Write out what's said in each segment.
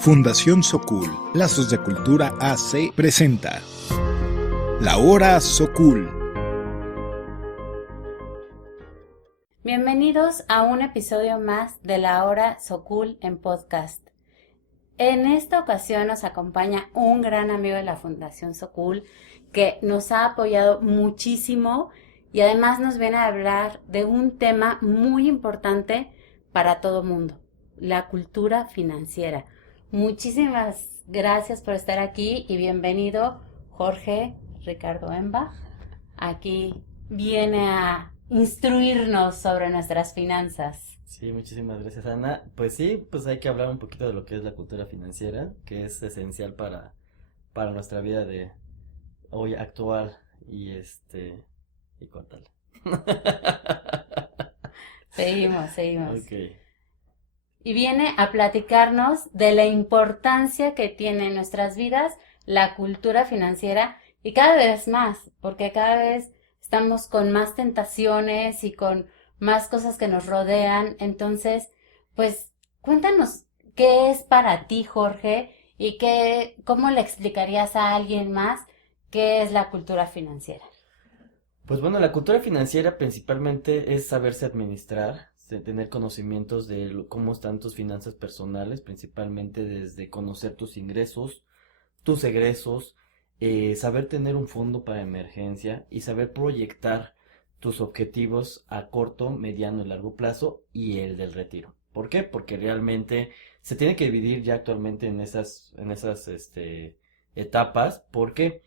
Fundación Socul, Lazos de Cultura AC presenta La Hora Socul. Bienvenidos a un episodio más de La Hora Socul en podcast. En esta ocasión nos acompaña un gran amigo de la Fundación Socul que nos ha apoyado muchísimo y además nos viene a hablar de un tema muy importante para todo mundo, la cultura financiera. Muchísimas gracias por estar aquí y bienvenido Jorge Ricardo Emba. Aquí viene a instruirnos sobre nuestras finanzas. Sí, muchísimas gracias, Ana. Pues sí, pues hay que hablar un poquito de lo que es la cultura financiera, que es esencial para nuestra vida de hoy actual y cortarla. Seguimos. Ok. Y viene a platicarnos de la importancia que tiene en nuestras vidas la cultura financiera y cada vez más, porque cada vez estamos con más tentaciones y con más cosas que nos rodean. Entonces, pues cuéntanos qué es para ti, Jorge, y cómo le explicarías a alguien más qué es la cultura financiera. Pues bueno, la cultura financiera principalmente es saberse administrar, tener conocimientos de cómo están tus finanzas personales, principalmente desde conocer tus ingresos, tus egresos, saber tener un fondo para emergencia y saber proyectar tus objetivos a corto, mediano y largo plazo y el del retiro. ¿Por qué? Porque realmente se tiene que dividir ya actualmente en esas etapas. ¿Por qué?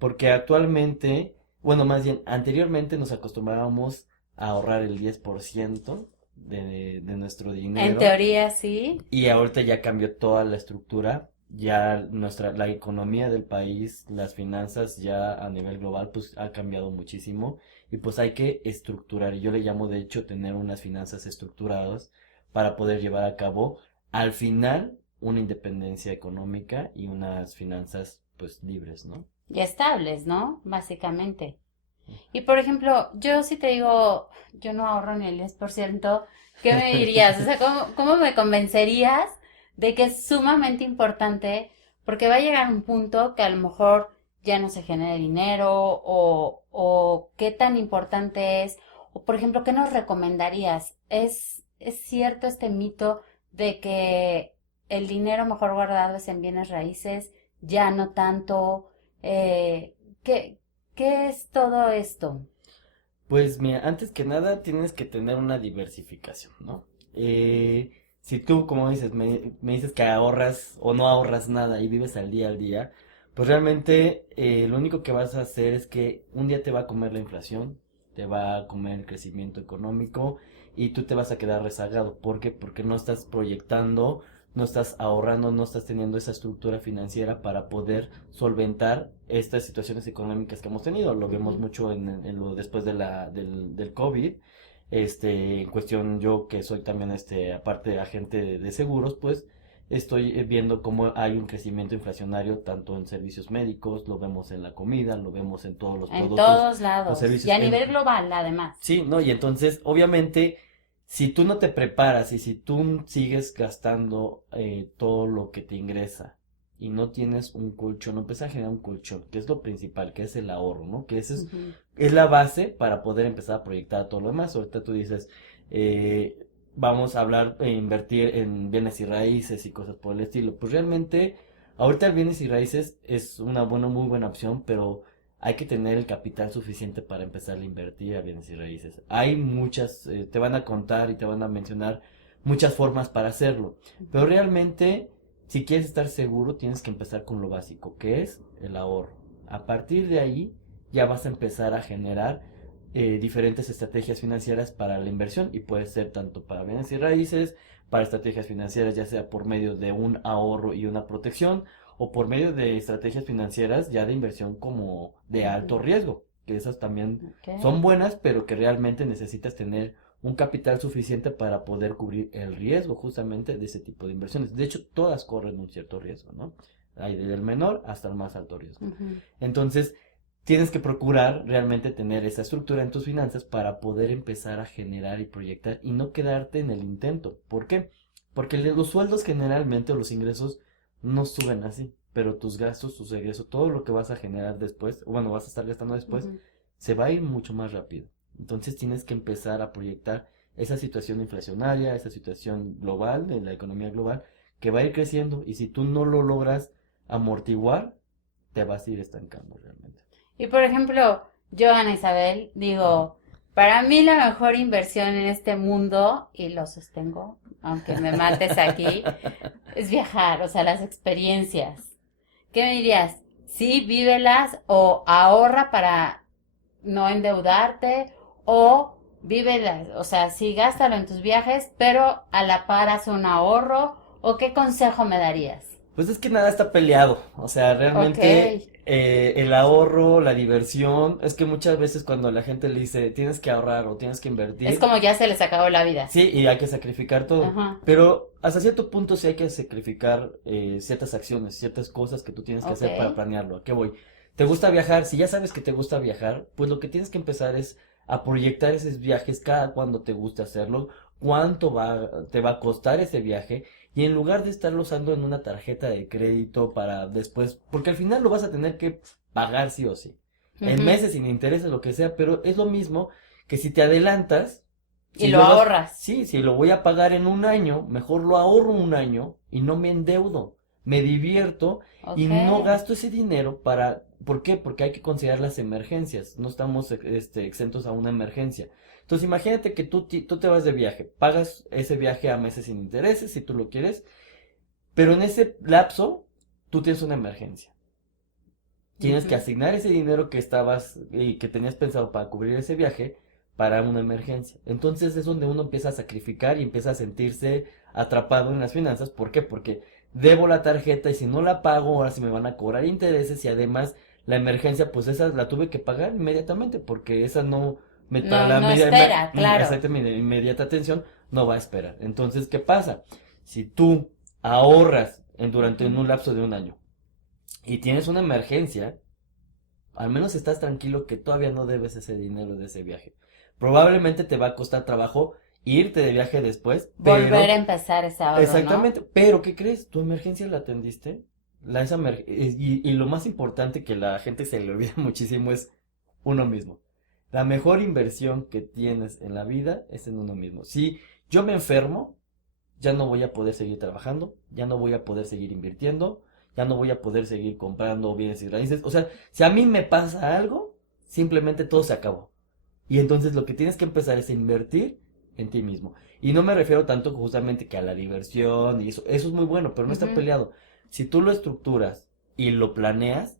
Porque actualmente, bueno, más bien, anteriormente nos acostumbrábamos a ahorrar el 10% de nuestro En dinero teoría, sí. y ahorita ya cambió toda la estructura, ya la economía del país, las finanzas ya a nivel global pues ha cambiado muchísimo y pues hay que estructurar, y yo le llamo de hecho tener unas finanzas estructuradas para poder llevar a cabo al final una independencia económica y unas finanzas pues libres, ¿no? Y estables, ¿no? Básicamente. Y por ejemplo, yo si te digo, yo no ahorro ni el 10%, ¿qué me dirías? O sea, ¿cómo me convencerías de que es sumamente importante? Porque va a llegar un punto que a lo mejor ya no se genere dinero o qué tan importante es. O por ejemplo, ¿qué nos recomendarías? ¿Es cierto este mito de que el dinero mejor guardado es en bienes raíces, ya no tanto? ¿Qué, ¿Qué es todo esto? Pues mira, antes que nada tienes que tener una diversificación, ¿no? Si tú, como dices, me dices que ahorras o no ahorras nada y vives al día, pues realmente lo único que vas a hacer es que un día te va a comer la inflación, te va a comer el crecimiento económico y tú te vas a quedar rezagado. ¿Por qué? Porque no estás proyectando, no estás ahorrando, no estás teniendo esa estructura financiera para poder solventar estas situaciones económicas que hemos tenido. Lo vemos Ujú. mucho en lo después del COVID. En cuestión yo que soy también aparte agente de seguros, pues estoy viendo cómo hay un crecimiento inflacionario tanto en servicios médicos, lo vemos en la comida, lo vemos en todos los En productos todos o lados y servicios. a nivel global, además. Sí, ¿no? Y entonces, obviamente, si tú no te preparas y si tú sigues gastando todo lo que te ingresa y no tienes un colchón, no empiezas a generar un colchón, que es lo principal, que es el ahorro, ¿no? Que ese Ujú. es la base para poder empezar a proyectar todo lo demás. Ahorita tú dices, vamos a hablar e invertir en bienes y raíces y cosas por el estilo. Pues realmente, ahorita bienes y raíces es una muy buena opción, pero hay que tener el capital suficiente para empezar a invertir a bienes y raíces. Hay muchas, te van a contar y te van a mencionar muchas formas para hacerlo, pero realmente, si quieres estar seguro, tienes que empezar con lo básico, que es el ahorro. A partir de ahí, ya vas a empezar a generar diferentes estrategias financieras para la inversión y puede ser tanto para bienes y raíces, para estrategias financieras, ya sea por medio de un ahorro y una protección, o por medio de estrategias financieras ya de inversión como de alto Ujú. riesgo, que esas también Ok. son buenas, pero que realmente necesitas tener un capital suficiente para poder cubrir el riesgo justamente de ese tipo de inversiones. De hecho, todas corren un cierto riesgo, ¿no? Hay desde el menor hasta el más alto riesgo. Ujú. Entonces, tienes que procurar realmente tener esa estructura en tus finanzas para poder empezar a generar y proyectar y no quedarte en el intento. ¿Por qué? Porque los sueldos generalmente o los ingresos no suben así, pero tus gastos, tus egresos, todo lo que vas a generar después, o bueno, vas a estar gastando después, Ujú. se va a ir mucho más rápido. Entonces tienes que empezar a proyectar esa situación inflacionaria, esa situación global, de la economía global, que va a ir creciendo y si tú no lo logras amortiguar, te vas a ir estancando realmente. Y por ejemplo, yo, Ana Isabel, digo, para mí la mejor inversión en este mundo, y lo sostengo, aunque me mates aquí, es viajar, o sea, las experiencias. ¿Qué me dirías? Sí, vívelas o ahorra para no endeudarte o vívelas, o sea, sí, gástalo en tus viajes, pero a la par haz un ahorro o qué consejo me darías. Pues es que nada está peleado, o sea, Ok, realmente el ahorro, la diversión, es que muchas veces cuando la gente le dice tienes que ahorrar o tienes que es invertir, como ya se les acabó la vida. sí, y hay que sacrificar todo, Ajá, pero hasta cierto punto sí hay que sacrificar ciertas acciones, ciertas cosas que tú tienes que ok. hacer para planearlo. ¿A qué voy? ¿Te gusta viajar? Si ya sabes que te gusta viajar, pues lo que tienes que empezar es a proyectar esos viajes cada cuando te gusta hacerlo, te va a costar ese viaje, y en lugar de estarlo usando en una tarjeta de crédito para después, porque al final lo vas a tener que pagar sí o sí, en Ujú. meses sin intereses, lo que sea, pero es lo mismo que si te adelantas. Y Si lo yo lo, ahorras. sí, si lo voy a pagar en un año, mejor lo ahorro un año y no me endeudo. Me divierto y Ok. no gasto ese dinero para, ¿por qué? Porque hay que considerar las emergencias. No estamos exentos a una emergencia. Entonces imagínate que tú te vas de viaje, pagas ese viaje a meses sin intereses si tú lo quieres, pero en ese lapso tú tienes una emergencia. Tienes que Ujú. asignar ese dinero que estabas y que tenías pensado para cubrir ese viaje para una emergencia. Entonces es donde uno empieza a sacrificar y empieza a sentirse atrapado en las finanzas. ¿Por qué? Porque debo la tarjeta y si no la pago, ahora sí me van a cobrar intereses y además la emergencia, pues esa la tuve que pagar inmediatamente porque esa no, para No, la no espera, claro. inmediata atención no va a esperar. Entonces, ¿qué pasa? Si tú ahorras durante Ujú. un lapso de un año y tienes una emergencia, al menos estás tranquilo que todavía no debes ese dinero de ese viaje. Probablemente te va a costar trabajo irte de viaje después, Volver a pero, empezar ese ahorro, ¿no? exactamente, pero ¿qué crees? ¿Tu emergencia la atendiste? Y lo más importante que la gente se le olvida muchísimo es uno mismo. La mejor inversión que tienes en la vida es en uno mismo. Si yo me enfermo, ya no voy a poder seguir trabajando, ya no voy a poder seguir invirtiendo, ya no voy a poder seguir comprando bienes y raíces. O sea, si a mí me pasa algo, simplemente todo se acabó. Y entonces lo que tienes que empezar es a invertir en ti mismo. Y no me refiero tanto justamente que a la diversión y eso es muy bueno, pero no está Ujú. peleado. Si tú lo estructuras y lo planeas,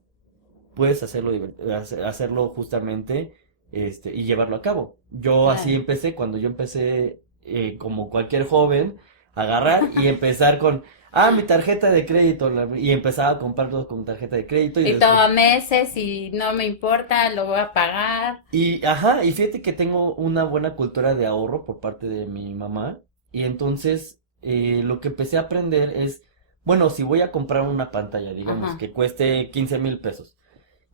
puedes hacerlo justamente y llevarlo a cabo. Yo así Claro. empecé, cuando yo empecé como cualquier joven, agarrar y empezar con, mi tarjeta de crédito, y empezaba a comprar todo con tarjeta de crédito y Y después, toma meses y no me importa, lo voy a pagar. y fíjate que tengo una buena cultura de ahorro por parte de mi mamá, y entonces lo que empecé a aprender es, bueno, si voy a comprar una pantalla, digamos, Ajá. que cueste 15,000 pesos,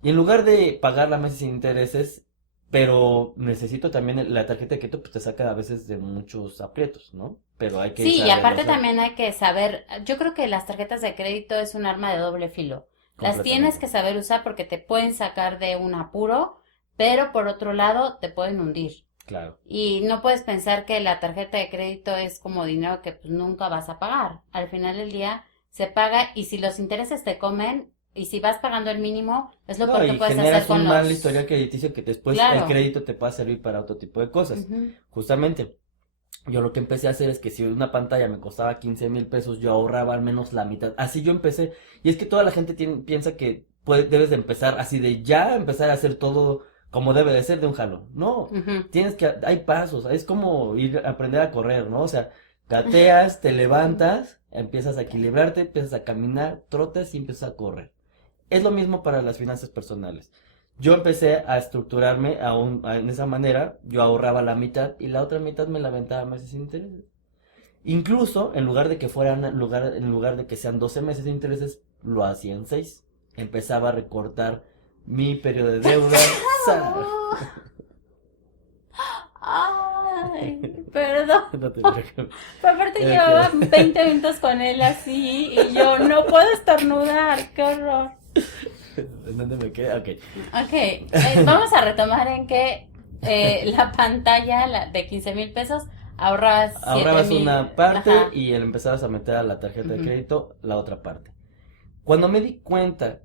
y en lugar de pagar la meses sin intereses, pero necesito también la tarjeta de crédito, pues te saca a veces de muchos aprietos, ¿no? Pero hay que Sí, y saberlo aparte hacer también hay que saber, yo creo que las tarjetas de crédito es un arma de doble filo. Las tienes completamente. que saber usar porque te pueden sacar de un apuro, pero por otro lado te pueden hundir. Claro. Y no puedes pensar que la tarjeta de crédito es como dinero que pues nunca vas a pagar. Al final del día se paga y si los intereses te comen y si vas pagando el mínimo, es lo No, peor que y puedes hacer generas con un mal historial los... crediticio que después el Claro. crédito te puede servir para otro tipo de cosas. Ujú. Justamente, yo lo que empecé a hacer es que si una pantalla me costaba 15,000 pesos, yo ahorraba al menos la mitad. Así yo empecé. Y es que toda la gente piensa que debes de empezar así de ya empezar a hacer todo como debe de ser de un jalón. No, Ujú. hay pasos. Es como aprender a correr, ¿no? O sea, gateas, te levantas, empiezas a equilibrarte, empiezas a caminar, trotas y empiezas a correr. Es lo mismo para las finanzas personales. Yo empecé a estructurarme en esa manera, yo ahorraba la mitad y la otra mitad me la aventaba a meses sin intereses. Incluso, en lugar de que sean 12 meses de intereses, lo hacía en 6. Empezaba a recortar mi periodo de deuda. Ay, Perdón. No te preocupes. Pero aparte Ok. llevaba 20 minutos con él así y yo no puedo estornudar, qué horror. ¿En dónde me quedé? Ok. Ok, vamos a retomar en que la pantalla de 15,000 pesos ahorrabas 7,000. Ahorrabas una parte Ajá. y le empezabas a meter a la tarjeta de Ujú. crédito la otra parte. Cuando me di cuenta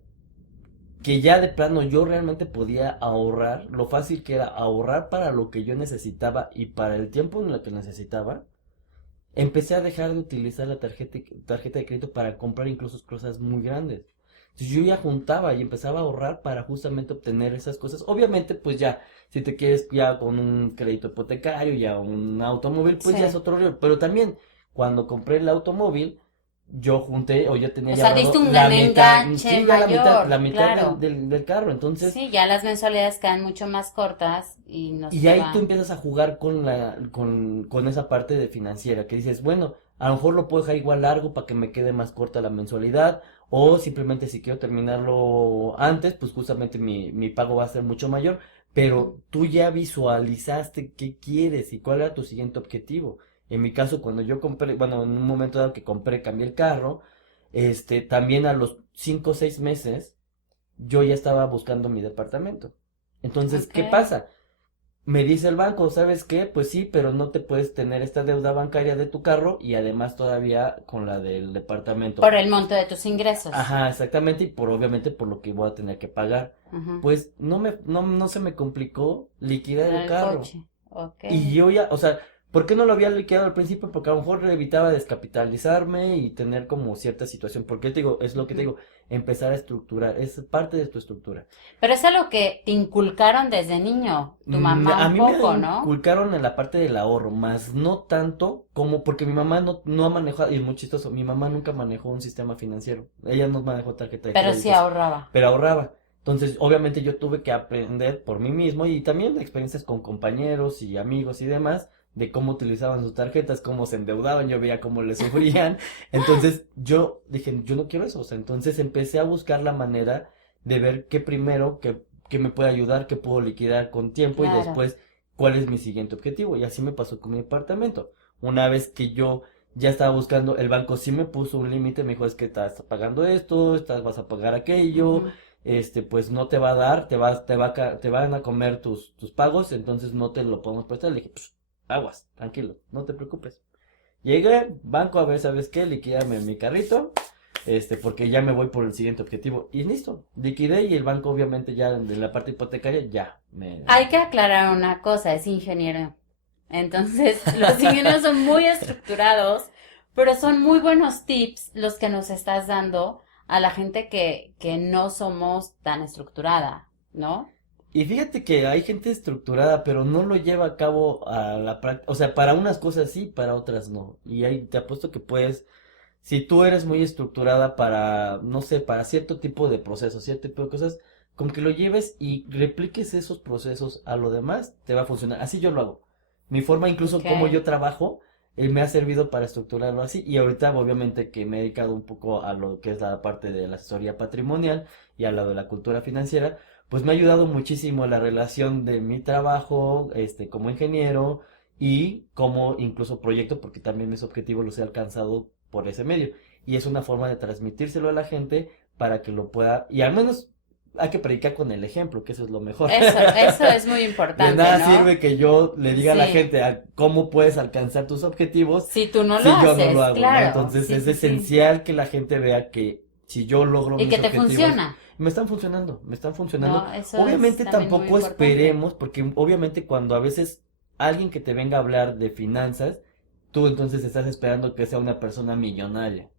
que ya de plano yo realmente podía ahorrar, lo fácil que era ahorrar para lo que yo necesitaba y para el tiempo en el que necesitaba, empecé a dejar de utilizar la tarjeta de crédito para comprar incluso cosas muy grandes. Entonces yo ya juntaba y empezaba a ahorrar para justamente obtener esas cosas. Obviamente, pues ya, si te quieres ya con un crédito hipotecario, ya un automóvil, pues Sí. ya es otro rollo. Pero también, cuando compré el automóvil, yo junté, o yo tenía O ya sea, diste ahorrado un la mitad, enganche sí, ya mayor, la mitad claro. del carro. Entonces, Sí, ya las mensualidades quedan mucho más cortas y no y se ahí tú va. empiezas a jugar con esa parte de financiera, que dices, bueno, a lo mejor lo puedo dejar igual largo para que me quede más corta la mensualidad, o simplemente si quiero terminarlo antes, pues justamente mi pago va a ser mucho mayor, pero tú ya visualizaste qué quieres y cuál era tu siguiente objetivo. En mi caso, cuando yo compré, bueno, en un momento dado que compré, cambié el carro, también a los 5 o 6 meses, yo ya estaba buscando mi departamento. Entonces, Ok. ¿qué pasa? Me dice el banco, ¿sabes qué? Pues sí, pero no te puedes tener esta deuda bancaria de tu carro y además todavía con la del departamento. Por el monto de tus ingresos. Ajá, exactamente, y obviamente por lo que voy a tener que pagar. Ajá. Pues no se me complicó liquidar el El carro. coche. Ok. Y yo ya, o sea, ¿por qué no lo había liquidado al principio? Porque a lo mejor evitaba descapitalizarme y tener como cierta situación. Porque te digo, es lo que te Ujú. digo, empezar a estructurar, es parte de tu estructura. Pero es algo que te inculcaron desde niño, tu mamá A un mí me poco, ¿no? inculcaron en la parte del ahorro, más no tanto como porque mi mamá no ha manejado, y es muy chistoso, mi mamá nunca manejó un sistema financiero, ella no manejó tarjeta de Pero sí créditos, ahorraba. pero ahorraba. Entonces, obviamente yo tuve que aprender por mí mismo y también experiencias con compañeros y amigos y demás de cómo utilizaban sus tarjetas, cómo se endeudaban, yo veía cómo le sufrían. Entonces, yo dije, yo no quiero eso, o sea, entonces empecé a buscar la manera de ver qué primero, qué me puede ayudar, qué puedo liquidar con tiempo y Claro. después cuál es mi siguiente objetivo. Y así me pasó con mi departamento. Una vez que yo ya estaba buscando, el banco sí me puso un límite, me dijo, es que estás pagando esto, vas a pagar aquello, Ujú. pues no te va a dar, te van a comer tus pagos, entonces no te lo podemos prestar. Le dije, pues, aguas, tranquilo, no te preocupes. Llegué, banco, a ver, ¿sabes qué? Liquídame mi carrito, porque ya me voy por el siguiente objetivo. Y listo, liquidé y el banco obviamente ya de la parte hipotecaria ya me... Hay que aclarar una cosa, es ingeniero. Entonces, los ingenieros son muy estructurados, pero son muy buenos tips los que nos estás dando a la gente que no somos tan estructurada, ¿no? Y fíjate que hay gente estructurada, pero no lo lleva a cabo a la práctica. O sea, para unas cosas sí, para otras no. Y ahí te apuesto que puedes, si tú eres muy estructurada para, no sé, para cierto tipo de procesos, cierto tipo de cosas, con que lo lleves y repliques esos procesos a lo demás, te va a funcionar. Así yo lo hago. Mi forma, incluso Ok. como yo trabajo, me ha servido para estructurarlo así. Y ahorita, obviamente, que me he dedicado un poco a lo que es la parte de la asesoría patrimonial y a lo de la cultura financiera, pues me ha ayudado muchísimo la relación de mi trabajo, como ingeniero y como incluso proyecto, porque también mis objetivos los he alcanzado por ese medio. Y es una forma de transmitírselo a la gente para que lo pueda, y al menos hay que predicar con el ejemplo, que eso es lo mejor. Eso es muy De importante, nada ¿no? sirve que yo le diga a la Sí. gente cómo puedes alcanzar tus objetivos Si tú no lo si yo no lo haces, hago, ¿no? claro. Entonces Sí, es sí, sí. esencial que la gente vea que si yo logro Y mis que te objetivos, funciona. me están funcionando, me están funcionando. No, eso es Obviamente también muy tampoco importante. esperemos, porque obviamente cuando a veces alguien que te venga a hablar de finanzas, tú entonces estás esperando que sea una persona millonaria.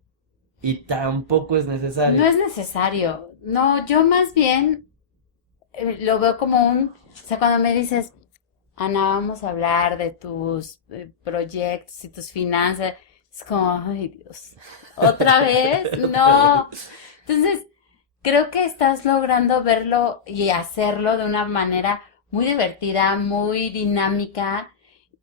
Y tampoco es No necesario. es necesario. No, yo más bien lo veo como o sea, cuando me dices, Ana, vamos a hablar de tus proyectos y tus finanzas, es como, ay Dios, ¿otra vez? No. Entonces, creo que estás logrando verlo y hacerlo de una manera muy divertida, muy dinámica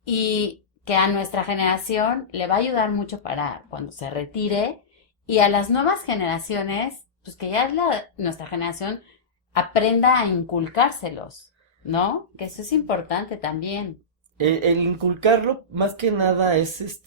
y que a nuestra generación le va a ayudar mucho para cuando se retire y a las nuevas generaciones, pues que ya es nuestra generación aprenda a inculcárselos, ¿no? Que eso es importante también. el inculcarlo, más que nada, es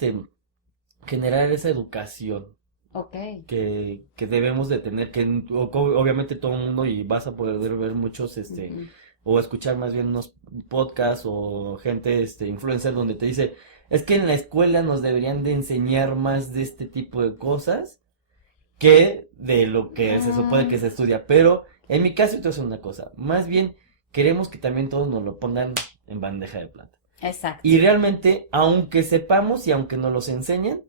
generar esa educación Ok. que debemos de tener, que obviamente todo el mundo, y vas a poder ver muchos, Ujú. o escuchar más bien unos podcasts o gente, influencer donde te dice, es que en la escuela nos deberían de enseñar más de este tipo de cosas que de lo que se supone que Mm, se estudia, pero en mi caso te voy a decir una cosa, más bien queremos que también todos nos lo pongan en bandeja de plata. exacto. Y realmente, aunque sepamos y aunque nos los enseñen,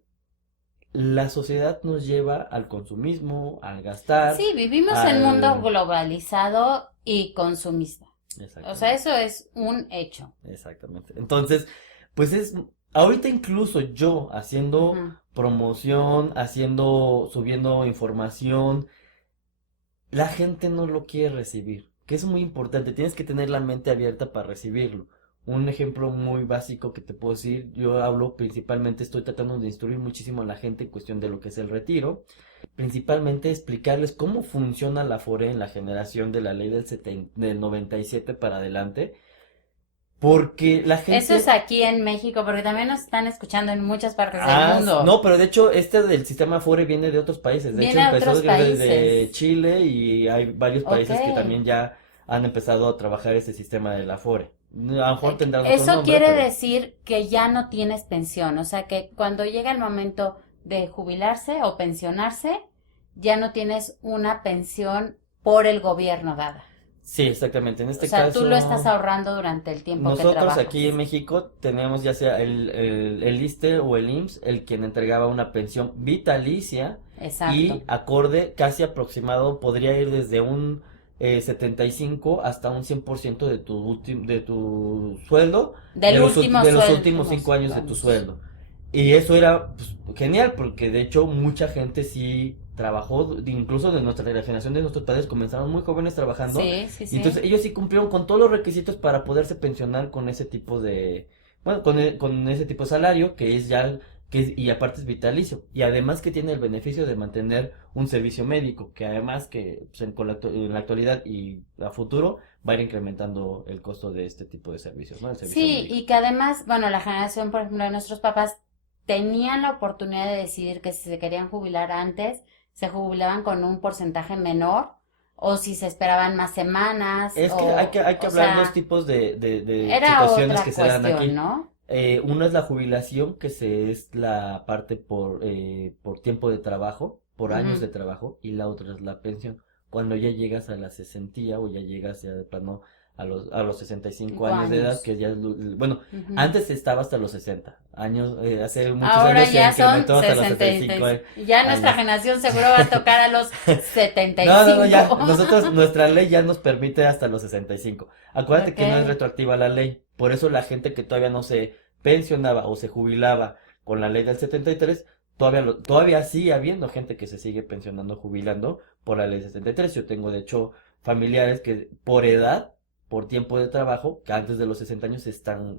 la sociedad nos lleva al consumismo, al gastar, Sí, vivimos en un mundo al... globalizado y consumista. O sea, Exactamente, eso es un hecho. exactamente. Entonces, pues ahorita incluso yo haciendo Ujú. promoción, subiendo información, la gente no lo quiere recibir, que es muy importante, tienes que tener la mente abierta para recibirlo. Un ejemplo muy básico que te puedo decir, yo hablo principalmente, estoy tratando de instruir muchísimo a la gente en cuestión de lo que es el retiro, principalmente explicarles cómo funciona la FORE en la generación de la ley del 97 para adelante, porque la Eso es gente... aquí en México, porque también nos están escuchando en muchas partes del mundo. No, pero de hecho este del sistema FORE viene de otros países. De hecho Viene a empezó otros desde países. Chile y hay varios Ok. países que también ya han empezado a trabajar ese sistema de la FORE. A lo mejor tendrán otro Eso nombre, quiere pero decir que ya no tienes pensión, o sea que cuando llega el momento de jubilarse o pensionarse, ya no tienes una pensión por el gobierno dada. sí, exactamente. En O este sea, tú lo estás caso, ahorrando durante el tiempo que nosotros aquí en trabajas. México tenemos ya sea el ISSSTE o el IMSS, el quien entregaba una pensión vitalicia Exacto. y acorde casi aproximado, podría ir desde un 75 hasta un 100% de tu sueldo, Del último de los sueldo, últimos 5 años de tu sueldo. Y eso era pues, genial, porque de hecho mucha gente sí trabajó, incluso de nuestra generación de nuestros padres comenzaron muy jóvenes trabajando, Sí, sí, y sí. entonces ellos sí cumplieron con todos los requisitos para poderse pensionar con ese tipo de, bueno, con ese tipo de salario, que es ya, y aparte es vitalicio, y además que tiene el beneficio de mantener un servicio médico, que además que pues, en la actualidad y a futuro va a ir incrementando el costo de este tipo de servicios, ¿no? El servicio Sí, médico. y que además, bueno, la generación, por ejemplo, de nuestros papás tenían la oportunidad de decidir que si se querían jubilar antes, se jubilaban con un porcentaje menor, o si se esperaban más semanas, Es que hay que o hablar dos sea, tipos de era situaciones que otra se dan cuestión, aquí. ¿no? Una es la jubilación, es la parte por tiempo de trabajo, por años Ujú. de trabajo, y la otra es la pensión. Cuando ya llegas a la cesantía o ya llegas ya de plano a los 65 Cinco años de edad, años. que ya bueno, Ujú. antes estaba hasta los 60 años, hace muchos Ahora años se ya son incrementó hasta los 60 65 ya nuestra años. generación seguro va a tocar a los setenta y No, no, no, ya. cinco Nuestra ley ya nos permite hasta los 65. Acuérdate Ok. que no es retroactiva la ley. Por eso la gente que todavía no se pensionaba o se jubilaba con la ley del 73, todavía sigue habiendo gente que se sigue pensionando, jubilando por la ley del 73. Yo tengo, de hecho, familiares que por edad, por tiempo de trabajo, que antes de los 60 años se están,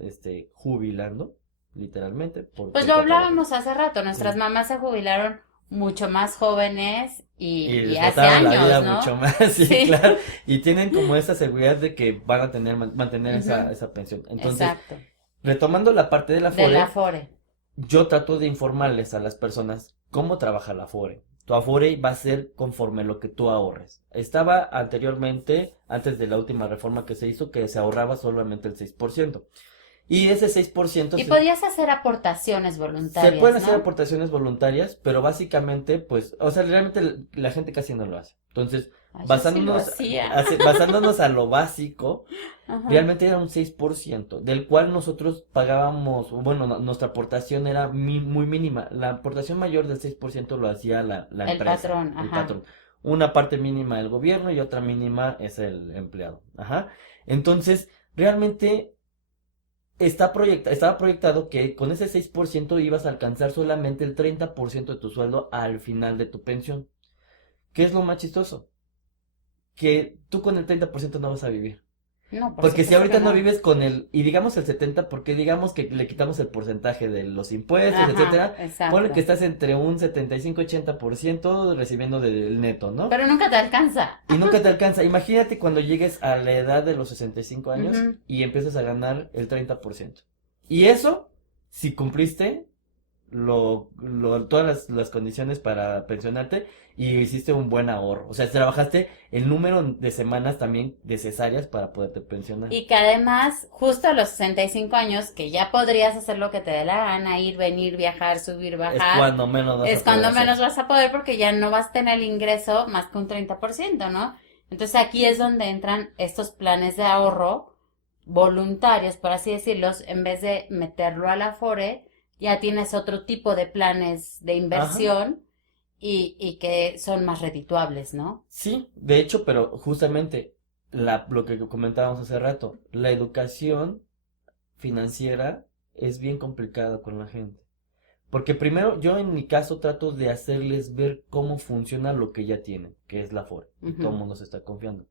jubilando, literalmente, por Pues lo tiempo de trabajo. hablábamos hace rato, nuestras mamás se jubilaron mucho más jóvenes Y y hace disfrutaron la vida años, mucho ¿no? más, sí, Sí. claro. Y tienen como esa seguridad de que van a mantener Ujú. esa pensión. Entonces, Exacto. retomando la parte de la De la Afore, Afore. yo trato de informarles a las personas cómo trabaja la Afore. Tu Afore va a ser conforme lo que tú ahorres. Estaba anteriormente, antes de la última reforma que se hizo, que se ahorraba solamente el 6%. Y ese 6% Y podías hacer aportaciones se pueden voluntarias, hacer ¿no? aportaciones voluntarias, pero básicamente, pues, o sea, realmente la gente casi no lo hace. Entonces, Ay, yo sí lo basándonos, hacía. basándonos a lo básico, Ajá. realmente era un 6%, del cual nosotros pagábamos, bueno, nuestra aportación era muy mínima. La aportación mayor del 6% lo hacía la El empresa, patrón, el ajá. patrón. Una parte mínima el gobierno y otra mínima es el empleado. Ajá. Entonces, realmente estaba proyectado que con ese 6% ibas a alcanzar solamente el 30% de tu sueldo al final de tu pensión. ¿Qué es lo más chistoso? Que tú con el 30% no vas a vivir. No, por Porque si supuesto que ahorita no no. vives con y digamos el 70, porque digamos que le quitamos el porcentaje de los impuestos, Ajá, etcétera, ponle que exacto. estás entre un 75-80% recibiendo del neto, ¿no? Pero nunca te alcanza. Y nunca te alcanza. Imagínate cuando llegues a la edad de los 65 años Ujú. y empiezas a ganar el 30%. Y eso, si cumpliste todas las condiciones para pensionarte y hiciste un buen ahorro. O sea, trabajaste el número de semanas también necesarias para poderte pensionar. Y que además, justo a los 65 años, que ya podrías hacer lo que te dé la gana, ir, venir, viajar, subir, Es bajar, cuando menos vas a es poder cuando hacer. menos vas a poder porque ya no vas a tener el ingreso más que un 30%, ¿no? Entonces aquí es donde entran estos planes de ahorro voluntarios, por así decirlos, en vez de meterlo a la Afore, ya tienes otro tipo de planes de Ajá. inversión y que son más redituables, ¿no? Sí, de hecho, pero justamente lo que comentábamos hace rato, la educación financiera es bien complicada con la gente. Porque primero, yo en mi caso trato de hacerles ver cómo funciona lo que ya tienen, que es la Afore, y todo el Ujú. mundo se está confiando.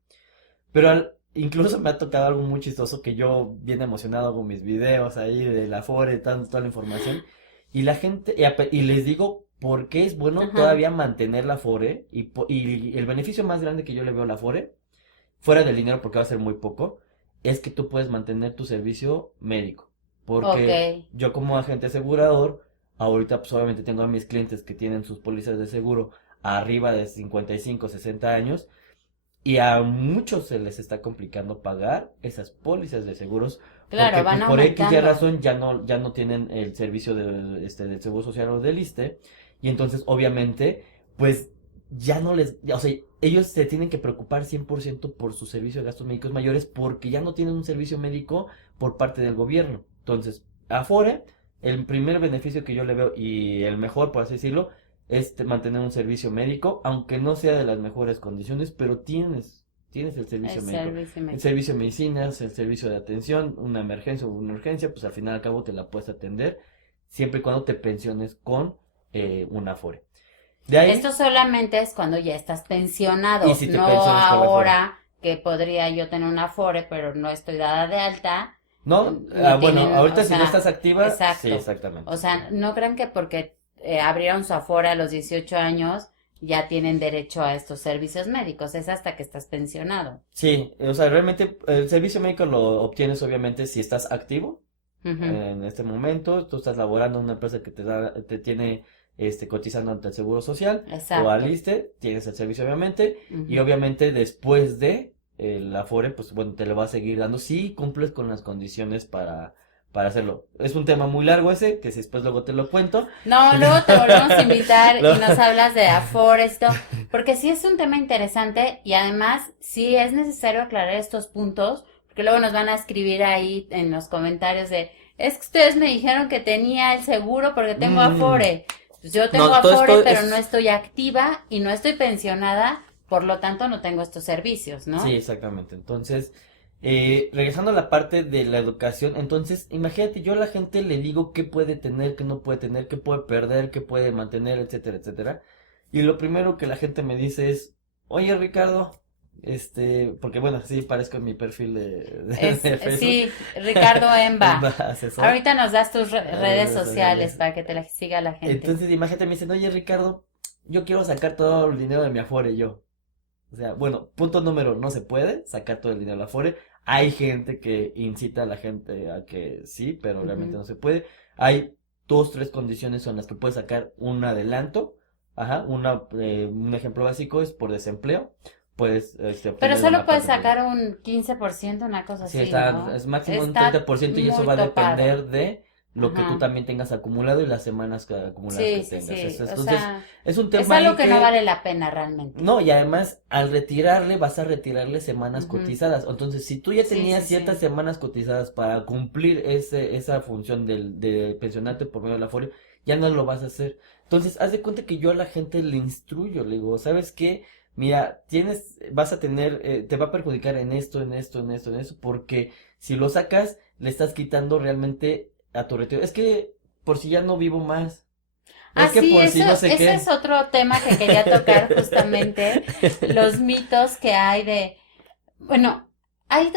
Pero incluso me ha tocado algo muy chistoso que yo bien emocionado hago mis videos ahí de la Afore, dando toda la información, y la gente, y les digo por qué es bueno Ajá. todavía mantener la Afore, y el beneficio más grande que yo le veo a la Afore, fuera del dinero porque va a ser muy poco, es que tú puedes mantener tu servicio médico. Ok. Porque yo como agente asegurador, ahorita pues obviamente tengo a mis clientes que tienen sus pólizas de seguro arriba de 55, 60 años, y a muchos se les está complicando pagar esas pólizas de seguros porque Claro, pues van por X y aumentando. razón ya no tienen el servicio del Seguro Social o del ISSSTE, y entonces obviamente pues o sea, ellos se tienen que preocupar 100% por su servicio de gastos médicos mayores porque ya no tienen un servicio médico por parte del gobierno. Entonces, Afore, el primer beneficio que yo le veo y el mejor, por así decirlo, es mantener un servicio médico, aunque no sea de las mejores condiciones, pero tienes el El servicio médico. servicio El médico. servicio de medicinas, el servicio de atención, una emergencia o una urgencia, pues al final y al cabo te la puedes atender, siempre y cuando te pensiones con un Afore. De Esto ahí, solamente es cuando ya estás y pensionado, si te no pensionas con la Afore. ahora que podría yo tener una Afore, pero no estoy dada de alta, ¿No? ni Bueno, tienen, o ahorita si no sea, estás activa, sí, exacto. O exactamente. sea, no crean que porque abrieron su Afore a los 18 años ya tienen derecho a estos servicios médicos, es hasta que estás pensionado. Sí, o sea, realmente el servicio médico lo obtienes obviamente si estás activo. Ujú. En este momento, tú estás laborando en una empresa que te tiene cotizando ante el Seguro Social o al Exacto. ISSSTE, tienes el servicio obviamente, y Ujú. obviamente después de el Afore, pues bueno, te lo va a seguir dando si cumples con las condiciones para hacerlo. Es un tema muy largo ese, que si después luego te lo cuento. No, luego te volvemos a invitar y Lo- nos hablas de Afore, esto, porque sí es un tema interesante y además sí es necesario aclarar estos puntos, porque luego nos van a escribir ahí en los comentarios de, es que ustedes me dijeron que tenía el seguro porque tengo Mm, Afore. Pues yo tengo no, todo Afore, esto pero no es... estoy activa y no estoy pensionada, por lo tanto no tengo estos servicios, Sí, ¿no? exactamente. Entonces, regresando a la parte de la educación, entonces, imagínate, yo a la gente le digo qué puede tener, qué no puede tener, qué puede perder, qué puede mantener, etcétera, etcétera. Y lo primero que la gente me dice es, oye, Ricardo, porque bueno, sí parezco en mi perfil de Facebook, Sí, Ricardo en Emba. asesor. Ahorita nos das tus redes Redes sociales sociales. para que te la siga la gente. Entonces, imagínate, me dicen, oye, Ricardo, yo quiero sacar todo el dinero de mi Afore, y yo. O sea, bueno, punto número, no se puede sacar todo el dinero de Afore. Hay gente que incita a la gente a que sí, pero realmente Ujú. no se puede. Hay dos, tres condiciones en las que puedes sacar un adelanto. Ajá, un ejemplo básico es por desempleo. Puedes Pero obtener solo una puedes parte por... sacar un 15%, una cosa Sí, así, ¿no? es máximo un Está 30% y eso muy va a topado. depender de lo que tú Ajá. también tengas acumulado y las semanas acumuladas que Sí, sí, tengas. sí. O Entonces, sea, es un es tema algo ahí que no que vale la pena realmente. no, y además al retirarle vas a retirarle semanas Ujú. cotizadas. Entonces, si tú ya Sí, tenías sí, ciertas sí. semanas cotizadas para cumplir esa función de pensionarte por medio del Afore, ya no lo vas a hacer. Entonces, haz de cuenta que yo a la gente le instruyo, le digo, ¿sabes qué? Mira, vas a tener, te va a perjudicar en esto, en esto, en esto, en eso, porque si lo sacas, le estás quitando realmente a tu retiro. Es que por si ya no vivo más, Ah, es que sí, por si no sé ese es qué. otro tema que quería tocar justamente, los mitos que hay de, bueno, hay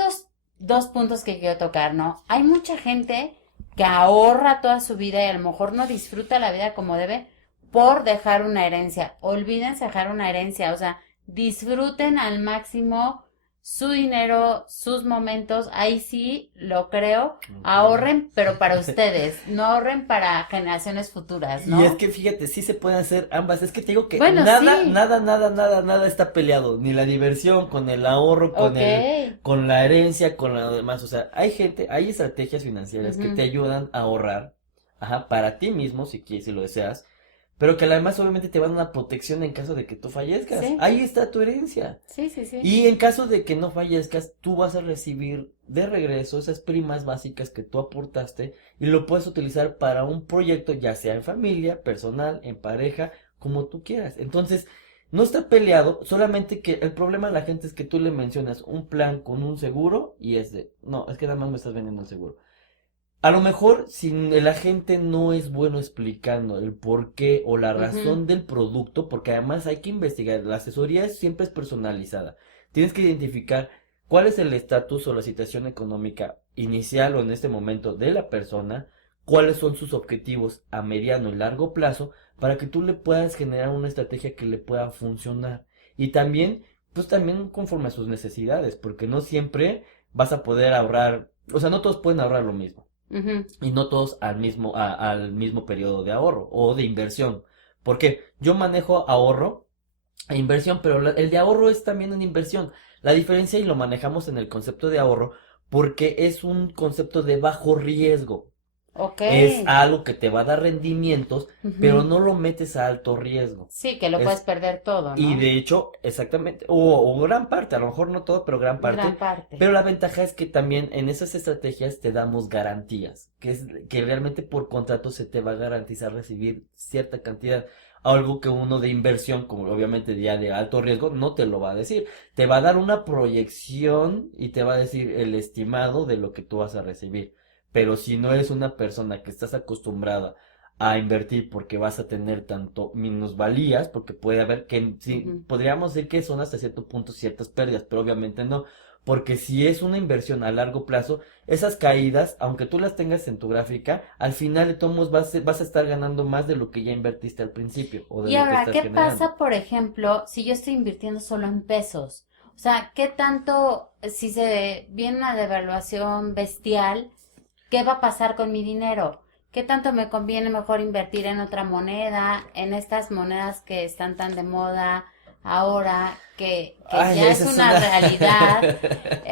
dos puntos que quiero tocar, ¿no? Hay mucha gente que ahorra toda su vida y a lo mejor no disfruta la vida como debe por dejar una herencia. Olvídense dejar una herencia, o sea, disfruten al máximo su dinero, sus momentos, ahí sí lo creo, Ok. ahorren, pero para ustedes, no ahorren para generaciones futuras, ¿no? Y es que fíjate, sí se pueden hacer ambas. Es que te digo que Bueno, nada, sí, nada, nada, nada, nada está peleado. Ni la diversión con el ahorro, ok, con la herencia, con lo demás. O sea, hay gente, hay estrategias financieras que te ujú, ayudan a ahorrar, ajá, para ti mismo, si quieres, si lo deseas, pero que además obviamente te van a una protección en caso de que tú fallezcas. sí, Ahí está tu herencia. sí, sí, sí, Y en caso de que no fallezcas, tú vas a recibir de regreso esas primas básicas que tú aportaste y lo puedes utilizar para un proyecto, ya sea en familia, personal, en pareja, como tú quieras. Entonces, no está peleado, solamente que el problema de la gente es que tú le mencionas un plan con un seguro y es de, no, es que nada más me estás vendiendo el seguro. A lo mejor si el agente no es bueno explicando el por qué o la ujú, razón del producto, porque además hay que investigar, la asesoría siempre es personalizada. Tienes que identificar cuál es el estatus o la situación económica inicial o en este momento de la persona, cuáles son sus objetivos a mediano y largo plazo, para que tú le puedas generar una estrategia que le pueda funcionar. Y también, pues también conforme a sus necesidades, porque no siempre vas a poder ahorrar, o sea, no todos pueden ahorrar lo mismo ujú, y no todos al mismo periodo de ahorro o de inversión. Porque yo manejo ahorro e inversión, pero el de ahorro es también una inversión. La diferencia y lo manejamos en el concepto de ahorro porque es un concepto de bajo riesgo. ok, Es algo que te va a dar rendimientos, pero ujú, no lo metes a alto riesgo. sí, que lo puedes Es perder todo, y ¿no? de hecho, exactamente, o gran parte, a lo mejor no todo, pero gran Gran parte, parte. pero la ventaja es que también en esas estrategias te damos garantías, que es que realmente por contrato se te va a garantizar recibir cierta cantidad, algo que uno de inversión, como obviamente ya de alto riesgo, no te lo va a decir, te va a dar una proyección y te va a decir el estimado de lo que tú vas a recibir, pero si no eres una persona que estás acostumbrada a invertir porque vas a tener tanto minusvalías, porque puede haber que, sí, Ujú. podríamos decir que son hasta cierto punto ciertas pérdidas, pero obviamente no, porque si es una inversión a largo plazo, esas caídas, aunque tú las tengas en tu gráfica, al final de todos modos vas a estar ganando más de lo que ya invertiste al principio o de Y lo que ahora, estás ¿qué generando. pasa, por ejemplo, si yo estoy invirtiendo solo en pesos? O sea, ¿qué tanto, si se viene una devaluación bestial, qué va a pasar con mi dinero? ¿Qué tanto me conviene mejor invertir en otra moneda, en estas monedas que están tan de moda ahora, que Ay, ya es esa es una una... realidad?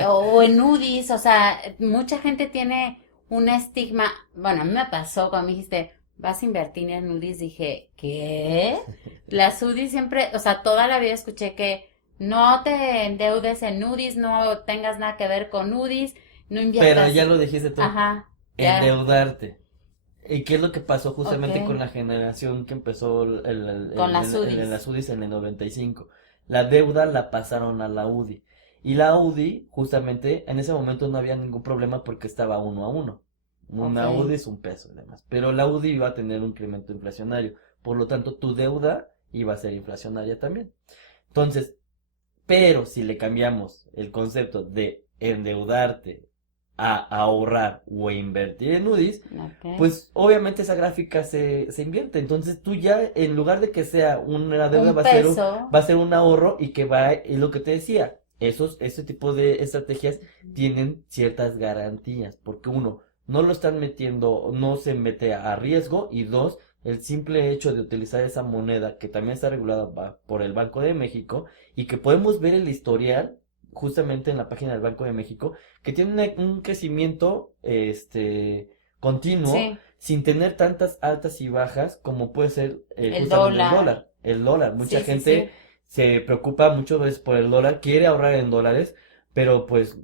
O en UDIs, o sea, mucha gente tiene un estigma. Bueno, a mí me pasó cuando me dijiste, vas a invertir en UDIs, dije, ¿qué? Las UDIs siempre, o sea, toda la vida escuché que no te endeudes en UDIs, no tengas nada que ver con UDIs, no Pero inviertas. ya lo dijiste tú, Ajá, ya, endeudarte. ¿Y qué es lo que pasó ok, justamente con la generación que empezó con las en UDIs. las UDIs en el 95? La deuda la pasaron a la UDI. Y la UDI, justamente, en ese momento no había ningún problema porque estaba uno a uno. Ok, Una UDI es un peso y demás. Pero la UDI iba a tener un incremento inflacionario. Por lo tanto, tu deuda iba a ser inflacionaria también. Entonces, pero si le cambiamos el concepto de endeudarte a ahorrar o a invertir en UDIs, ok. pues obviamente esa gráfica se invierte. Entonces tú ya, en lugar de que sea una deuda, Un peso. va a ser un ahorro y que va, y lo que te decía, ese tipo de estrategias tienen ciertas garantías, porque uno, no lo están metiendo, no se mete a riesgo, y dos, el simple hecho de utilizar esa moneda que también está regulada por el Banco de México y que podemos ver el historial justamente en la página del Banco de México, que tiene un crecimiento continuo Sí, sin tener tantas altas y bajas como puede ser el justamente el dólar. dólar. El dólar, mucha Sí, sí, gente sí. se preocupa muchas veces por el dólar, quiere ahorrar en dólares, pero pues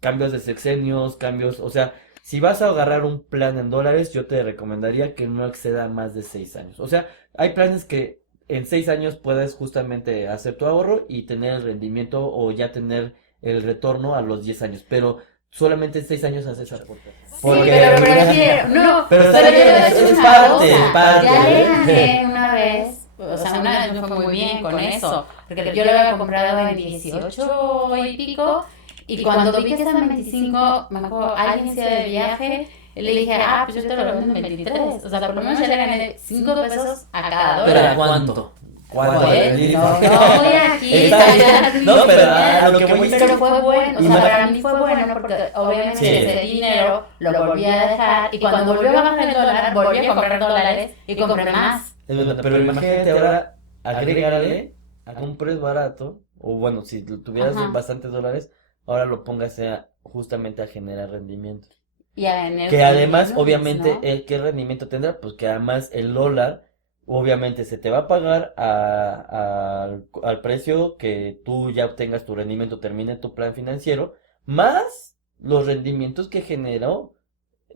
cambios de sexenios, cambios, o sea, si vas a agarrar un plan en dólares, yo te recomendaría que no exceda más de 6 años. O sea, hay planes que en 6 años puedes justamente hacer tu ahorro y tener el rendimiento o ya tener el retorno a los 10 años, pero solamente en 6 años haces esa aportación. Sí, pero Porque, prefiero, no, pero está pero yo bien, te voy a es, decir es una parte, cosa, parte, ya le ¿eh? gané una vez, o sea, una vez me fue muy bien con eso, porque yo lo había comprado en 18 y pico, y cuando vi que estaba en 25, me acuerdo, alguien se iba de viaje, y le dije, ah, pues yo te lo vendo en 23, o sea, por lo menos ya le gané 5 pesos a cada Pero ¿a dólar. cuánto? ¿Cuánto Pues, vendí? no, no voy aquí. Está bien. No, pero a lo que voy es Pero que fue bueno, o sea, para mí fue bueno porque obviamente Sí. ese dinero lo volví a dejar y cuando volvió a bajar el dólar, volví a comprar dólares y compré más. es verdad, pero imagínate ahora agregarle a un precio barato, o bueno, si tuvieras Ajá. bastantes dólares, ahora lo pongas justamente a generar rendimiento. Y a tener Que además, menos, obviamente, ¿no? ¿qué rendimiento tendrá? Pues que además el dólar, obviamente, se te va a pagar al precio que tú ya obtengas tu rendimiento, termine tu plan financiero, más los rendimientos que generó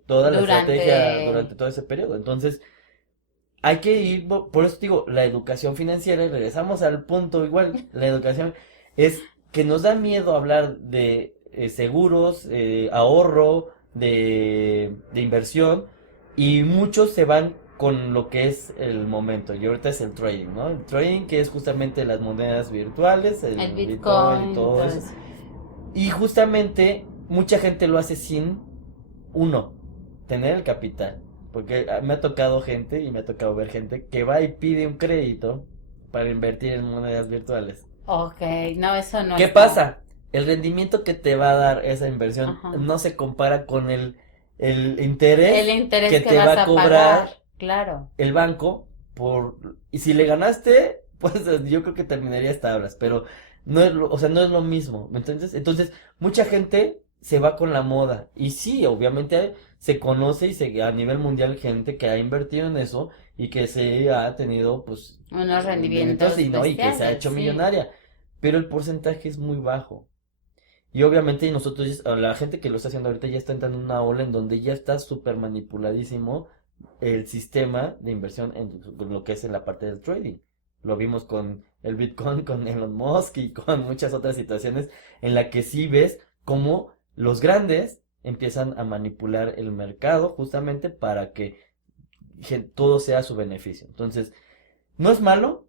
toda la estrategia durante Durante... todo ese periodo. Entonces, hay que ir, por eso digo, la educación financiera, y regresamos al punto igual, la educación es que nos da miedo hablar de seguros, ahorro, de inversión, y muchos se van con lo que es el momento, y ahorita es el trading, ¿no? El trading que es justamente las monedas virtuales, el El Bitcoin y Bitcoin, todo todo eso, eso. y justamente mucha gente lo hace sin uno, tener el capital. Porque me ha tocado gente y me ha tocado ver gente que va y pide un crédito para invertir en monedas virtuales. Ok, no, eso no ¿Qué está. pasa? El rendimiento que te va a dar esa inversión Ajá. no se compara con el El interés interés que que te vas va a a cobrar pagar, claro. el banco y si le ganaste, pues yo creo que terminarías tablas, pero no es o sea, no es lo mismo, ¿me entiendes? Entonces, mucha gente se va con la moda y sí, obviamente se conoce a nivel mundial gente que ha invertido en eso y que se ha tenido pues Unos rendimientos rendimientos y no y que se ha bestiales, hecho sí. millonaria, pero el porcentaje es muy bajo. Y obviamente nosotros, la gente que lo está haciendo ahorita ya está entrando en una ola en donde ya está súper manipuladísimo el sistema de inversión en lo que es en la parte del trading. Lo vimos con el Bitcoin, con Elon Musk y con muchas otras situaciones en la que sí ves cómo los grandes empiezan a manipular el mercado justamente para que todo sea a su beneficio. Entonces, no es malo,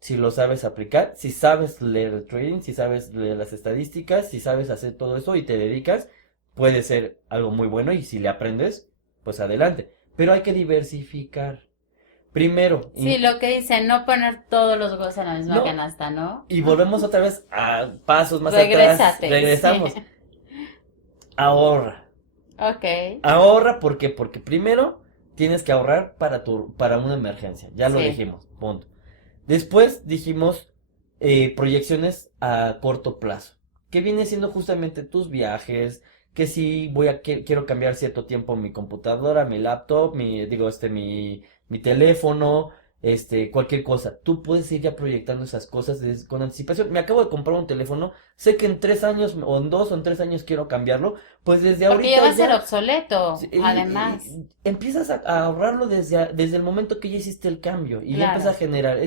si lo sabes aplicar, si sabes leer el trading, si sabes leer las estadísticas, si sabes hacer todo eso y te dedicas, puede ser algo muy bueno y si le aprendes, pues adelante. Pero hay que diversificar. Primero, Sí, lo que dicen, no poner todos los huevos en la misma no, canasta, ¿no? y volvemos otra vez a pasos más atrás, Regrésate, regresamos, sí. ahorra. Ok. Ahorra, ¿por qué? Porque primero tienes que ahorrar para una emergencia, ya lo Sí. dijimos, punto. Después dijimos proyecciones a corto plazo, que viene siendo justamente tus viajes, que si quiero cambiar cierto tiempo mi computadora, mi laptop, mi teléfono, cualquier cosa. Tú puedes ir ya proyectando esas cosas con anticipación. Me acabo de comprar un teléfono, sé que en 3 años, o en 2 o en 3 años quiero cambiarlo, pues desde Porque ya ahorita va a ser ya obsoleto, sí, además. empiezas a ahorrarlo desde el momento que ya hiciste el cambio y ya empiezas a Claro. generar.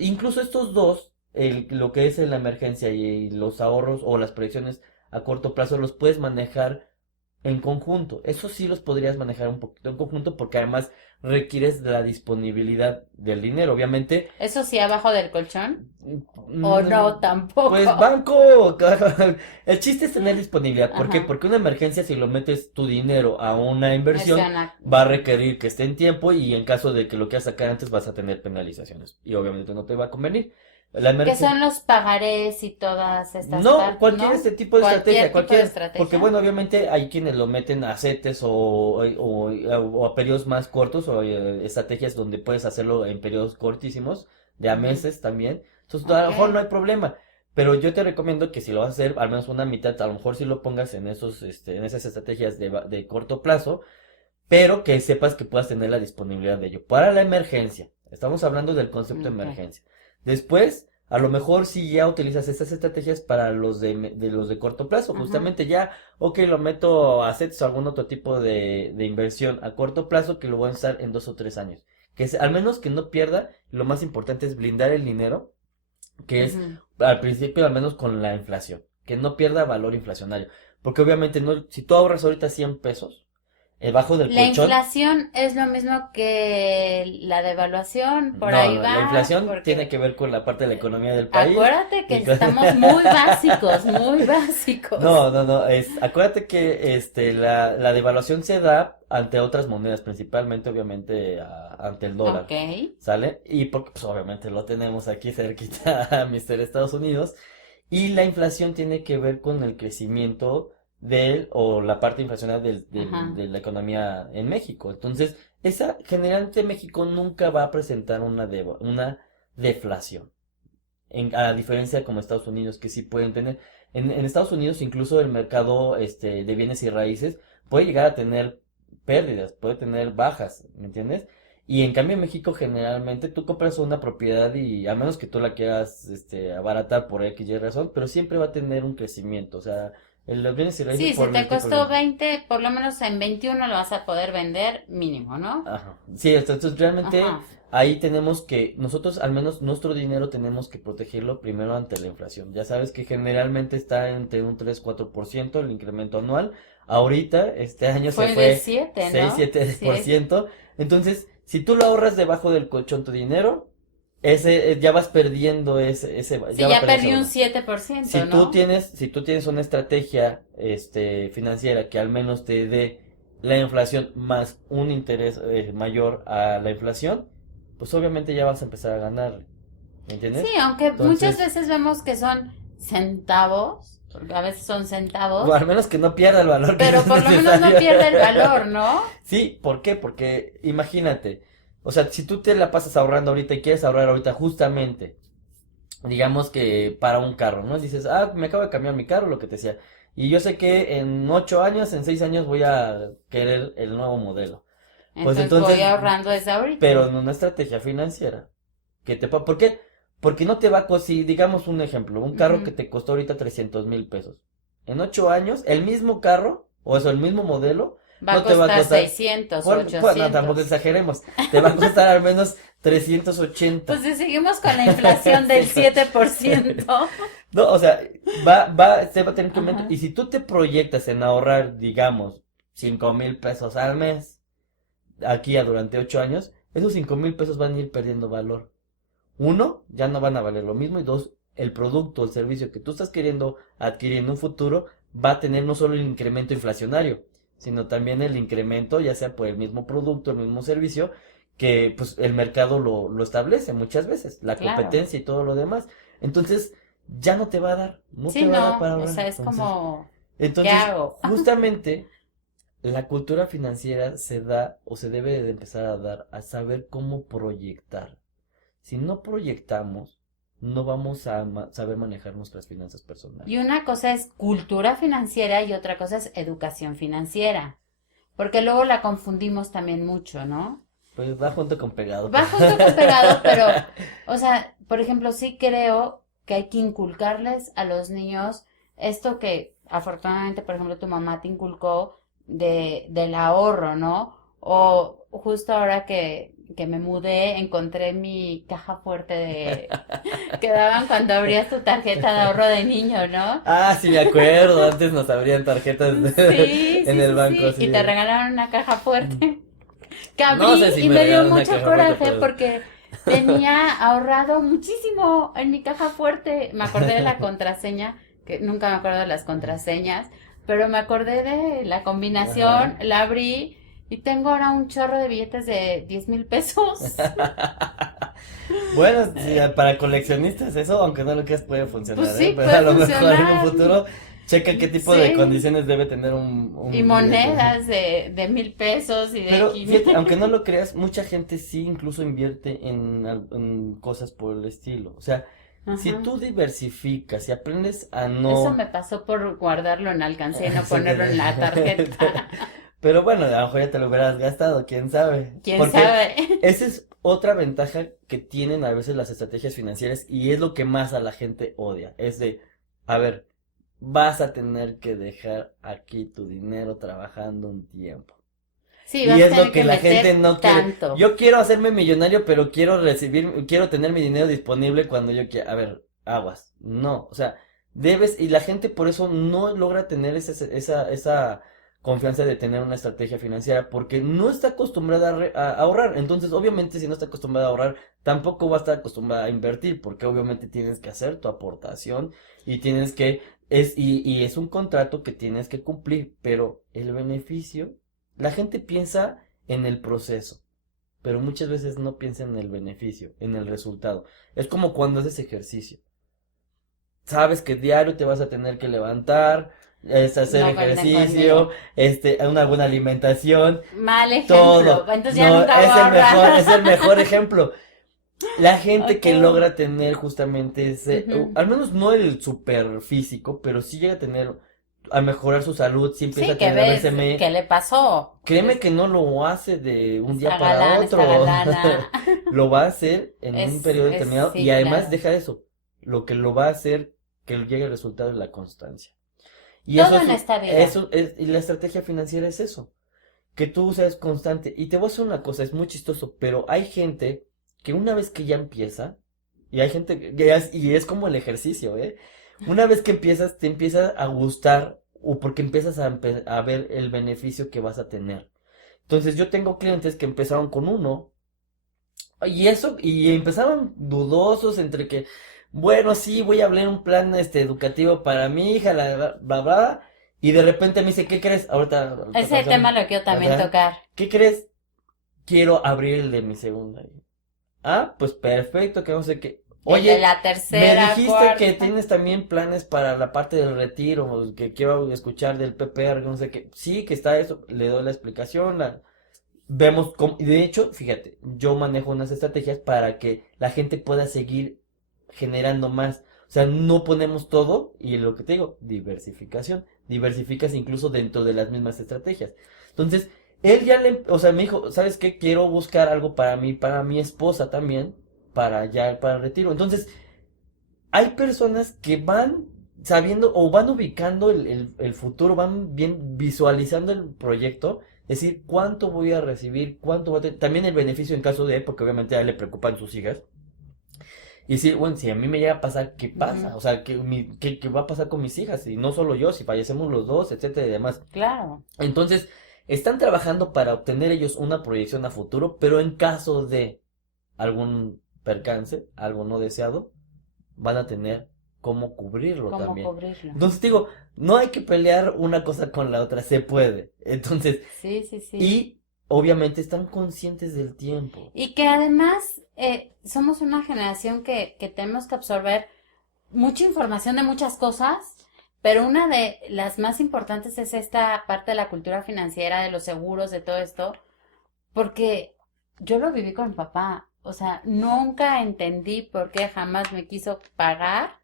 Incluso estos dos, lo que es la emergencia y los ahorros o las proyecciones a corto plazo, los puedes manejar en conjunto. Eso sí los podrías manejar un poquito en conjunto porque además requieres de la disponibilidad del dinero. Obviamente, ¿Eso sí abajo del colchón? ¿O no, mm, pues tampoco? banco, el chiste es tener disponibilidad. ¿Por qué? Ajá. Porque una emergencia, si lo metes tu dinero a una Es inversión, una... va a requerir que esté en tiempo y en caso de que lo quieras sacar antes vas a tener penalizaciones. Y obviamente no te va a convenir. La ¿Qué emergencia... son los pagarés y todas estas No, partes, cualquier no? tipo de estrategia, Cualquier tipo de porque estrategia. bueno, obviamente hay quienes lo meten a CETES o a periodos más cortos o estrategias donde puedes hacerlo en periodos cortísimos, de a Ujú. meses también. Entonces, a lo Ok. mejor no hay problema, pero yo te recomiendo que si lo vas a hacer, al menos una mitad, a lo mejor si lo pongas en esas estrategias de corto plazo, pero que sepas que puedas tener la disponibilidad de ello. Para la emergencia, estamos hablando del concepto de Ok. emergencia. Después, a lo mejor si ya utilizas estas estrategias para los de corto plazo, Ajá. justamente ya, ok, lo meto a CETES o algún otro tipo de inversión a corto plazo que lo voy a usar en 2 o 3 años. Al menos que no pierda, lo más importante es blindar el dinero, que es Ujú. al principio al menos con la inflación, que no pierda valor inflacionario. Porque obviamente no, si tú ahorras ahorita 100 pesos, Bajo del La colchón. inflación es lo mismo que la devaluación, por No, ahí la va, inflación tiene porque que ver con la parte de la economía del país. acuérdate que y con- estamos muy básicos, muy básicos. No, acuérdate que la devaluación se da ante otras monedas, principalmente, obviamente, ante el dólar, Ok, ¿sale? Y porque, pues, obviamente lo tenemos aquí cerquita a Mister Estados Unidos. Y la inflación tiene que ver con el crecimiento o la parte inflacionaria ajá, de la economía en México. Entonces, generalmente México nunca va a presentar una deflación. A diferencia de como Estados Unidos, que sí pueden tener. En Estados Unidos, incluso el mercado de bienes y raíces puede llegar a tener pérdidas, puede tener bajas, ¿me entiendes? Y en cambio en México generalmente tú compras una propiedad y a menos que tú la quieras abaratar por X y razón, pero siempre va a tener un crecimiento, o sea, los bienes y raíces sí, si por el te tipo de... costó 20, por lo menos en 21 lo vas a poder vender mínimo, ¿no? Ajá. Sí, entonces realmente Ajá, ahí tenemos que, nosotros al menos nuestro dinero tenemos que protegerlo primero ante la inflación. Ya sabes que generalmente está entre un 3-4% el incremento anual. Ahorita, este año se fue de fue 7, seis ¿no? siete por Sí, ciento Entonces, si tú lo ahorras debajo del colchón tu dinero, ya vas perdiendo sí, ya va ya perdiendo ese perdí un valor. 7%, ¿no? Si tú tienes una estrategia, financiera que al menos te dé la inflación más un interés mayor a la inflación, pues obviamente ya vas a empezar a ganar, ¿me Sí, entiendes? aunque muchas Entonces, veces vemos que son centavos, porque a veces son o centavos, al menos que no pierda el valor que pero es por lo menos no necesario. pierde el valor, ¿no? Sí, ¿por qué? Porque imagínate, o sea, si tú te la pasas ahorrando ahorita y quieres ahorrar ahorita justamente digamos que para un carro, ¿no? Dices, me acabo de cambiar mi carro, lo que te decía. Y yo sé que en 8 años, en 6 años voy a querer el nuevo modelo. Pues Entonces voy entonces, ahorrando desde pero ahorita. en una estrategia financiera. ¿Por qué? Porque no te va a costar, digamos un ejemplo, un carro que Ujú. te costó ahorita 300,000 pesos. En 8 años, el mismo carro, o eso, el mismo modelo, Va a no te va a costar costar, 600 o pues no, tampoco 800. exageremos, te va a costar al menos 380. Pues si seguimos con la inflación del Sí, 7%. no, o sea, se va a tener que aumentar. Ajá. Y si tú te proyectas en ahorrar, digamos, 5,000 pesos al mes, aquí a durante 8 años, esos 5,000 pesos van a ir perdiendo valor. Uno, ya no van a valer lo mismo. Y dos, el producto, el servicio que tú estás queriendo adquirir en un futuro va a tener no solo el incremento inflacionario, sino también el incremento, ya sea por el mismo producto, el mismo servicio, que pues el mercado lo establece muchas veces, la Claro. competencia y todo lo demás. Entonces, ya no te va a dar, no Sí, te va a dar no, para o ahorrar. sea, es como, ¿qué Entonces, hago? justamente la cultura financiera se da o se debe de empezar a dar a saber cómo proyectar. Si no proyectamos, no vamos a saber manejar nuestras finanzas Y personales. una cosa es cultura financiera y otra cosa es educación financiera, porque luego la confundimos también mucho, ¿no? Pues va junto con pegado, Va pero... junto con pegado, pero, o sea, por ejemplo, sí creo que hay que inculcarles a los niños esto que afortunadamente, por ejemplo, tu mamá te inculcó del ahorro, ¿no? O justo ahora que me mudé, encontré mi caja fuerte que daban cuando abrías tu tarjeta de ahorro de niño, ¿no? Ah, sí, me acuerdo. Antes nos abrían tarjetas Sí, en sí, el sí, banco, sí. así Y te de... regalaron una caja fuerte. Que No abrí sé si y me me dio regalaron una mucho caja fuerte, coraje pero... porque tenía ahorrado muchísimo en mi caja fuerte. Me acordé de la contraseña, que nunca me acuerdo de las contraseñas, pero me acordé de la combinación, Ajá. la abrí y tengo ahora un chorro de billetes de 10,000 pesos. Bueno, sí, Eh, para coleccionistas eso, aunque no lo creas, puede Pues funcionar, ¿eh? sí, Pero a puede lo mejor en un funcionar. futuro, checa qué tipo de Sí. condiciones debe tener Y un billete. monedas de 1,000 pesos y de Pero 500. fíjate, aunque no lo creas, mucha gente sí incluso invierte en cosas por el estilo. O sea, si Ajá. tú diversificas y aprendes a Eso no... me pasó por guardarlo en alcancía y no Sí, ponerlo en la tarjeta. pero bueno, a lo mejor ya te lo hubieras gastado, quién sabe. ¿Quién Porque sabe? esa es otra ventaja que tienen a veces las estrategias financieras y es lo que más a la gente odia. Es de, a ver, vas a tener que dejar aquí tu dinero trabajando un tiempo. Sí, Y vas a es lo tener que que la gente meter no quiere. tanto. Yo quiero hacerme millonario, pero quiero tener mi dinero disponible cuando yo quiera. A ver, aguas. No, o sea, y la gente por eso no logra tener esa confianza de tener una estrategia financiera porque no está acostumbrada a ahorrar. Entonces, obviamente, si no está acostumbrada a ahorrar, tampoco va a estar acostumbrada a invertir, porque obviamente tienes que hacer tu aportación y tienes que, y es un contrato que tienes que cumplir, pero el beneficio, la gente piensa en el proceso, pero muchas veces no piensa en el beneficio, en el resultado. Es como cuando haces ejercicio. Sabes que diario te vas a tener que levantar, hacer No cuenten ejercicio, conmigo. una buena alimentación, Mal ejemplo. todo. Entonces ya No, nunca voy a es el ahorrar. mejor ejemplo. La gente que Ok. logra tener justamente ese, Ujú. al menos no el super físico, pero sí llega a tener, a mejorar su salud, sí empieza Sí, a que tener a ves, BCM, ¿qué le pasó? créeme que no lo hace de un día Está para galán, está otro, galana. lo va a hacer en un periodo determinado y Sí, además claro. deja eso, lo que lo va a hacer que llegue el resultado es la constancia. Y Todo en esta vida. y la estrategia financiera es eso, que tú seas constante. Y te voy a decir una cosa, es muy chistoso, pero hay gente que una vez que ya empieza, y hay gente y es como el ejercicio, ¿eh? Una vez que empiezas, te empieza a gustar, o porque empiezas a ver el beneficio que vas a tener. Entonces yo tengo clientes que empezaron con uno, y empezaron dudosos entre que, bueno, sí, voy a abrir un plan educativo para mi hija, bla, bla, y de repente me dice, ¿qué crees? Ahorita Ese tema pasamos, lo quiero también ajá, tocar. ¿qué crees? Quiero abrir el de mi segunda hija. Ah, pues perfecto, que no sé qué. El de Oye, la me tercera, dijiste que cuarta. tienes también planes para la parte del retiro, que quiero escuchar del PPR, no sé qué. Sí, que está eso, le doy la explicación, vemos cómo, y de hecho, fíjate, yo manejo unas estrategias para que la gente pueda seguir generando más. O sea, no ponemos todo, y lo que te digo, diversificación. Diversificas incluso dentro de las mismas estrategias. Entonces, él ya o sea, me dijo, ¿sabes qué? Quiero buscar algo para mí, para mi esposa también, para el retiro. Entonces, hay personas que van sabiendo o van ubicando el futuro, van bien visualizando el proyecto, es decir, cuánto voy a recibir, cuánto voy a tener, también el beneficio en caso de, porque obviamente a él le preocupan sus hijas, y decir, bueno, si a mí me llega a pasar, ¿qué Ujú. pasa? O sea, ¿qué va a pasar con mis hijas? Y no solo yo, si fallecemos los dos, etcétera y demás. Claro. Entonces, están trabajando para obtener ellos una proyección a futuro, pero en caso de algún percance, algo no deseado, van a tener cómo cubrirlo ¿Cómo también. cubrirlo? Entonces digo, no hay que pelear una cosa con la otra, se puede. Entonces, Sí, sí, sí. y obviamente están conscientes del tiempo. Y que además somos una generación que tenemos que absorber mucha información de muchas cosas, pero una de las más importantes es esta parte de la cultura financiera, de los seguros, de todo esto, porque yo lo viví con mi papá. O sea, nunca entendí por qué jamás me quiso pagar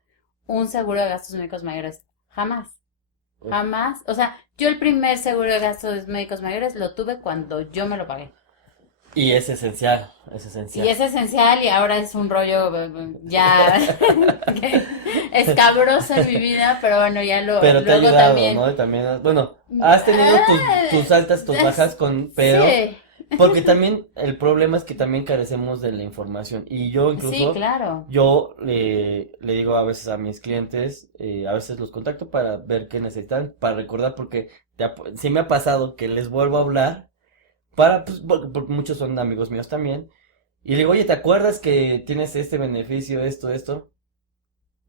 un seguro de gastos médicos mayores. Jamás. Uf. Jamás. O sea, yo el primer seguro de gastos médicos mayores lo tuve cuando yo me lo pagué. Y es esencial, es Y esencial. es esencial y ahora es un rollo ya escabroso en mi vida, pero bueno, ya Pero te ha luego ayudado, también. ¿no? También, bueno, has tenido tus altas, tus bajas pero Sí, porque también el problema es que también carecemos de la información. Y yo sí, incluso, claro. yo le digo a veces a mis clientes, a veces los contacto para ver qué necesitan, para recordar, porque sí me ha pasado que les vuelvo a hablar, pues, porque muchos son amigos míos también, y le digo, oye, ¿te acuerdas que tienes este beneficio, esto, esto?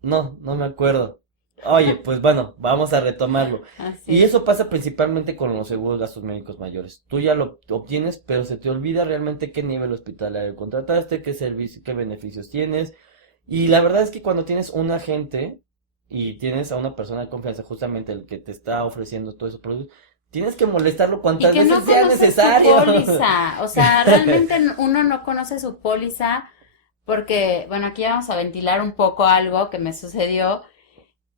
No, no me acuerdo. Oye, pues bueno, vamos a retomarlo. Y Así. eso pasa principalmente con los seguros gastos médicos mayores. Tú ya lo obtienes, pero se te olvida realmente qué nivel hospitalario contrataste, qué servicio, qué beneficios tienes. Y la verdad es que cuando tienes un agente y tienes a una persona de confianza, justamente el que te está ofreciendo todos esos productos, tienes que molestarlo Y cuantas que veces no sea conoces su necesario. póliza. O sea, realmente uno no conoce su póliza porque, bueno, aquí vamos a ventilar un poco algo que me sucedió,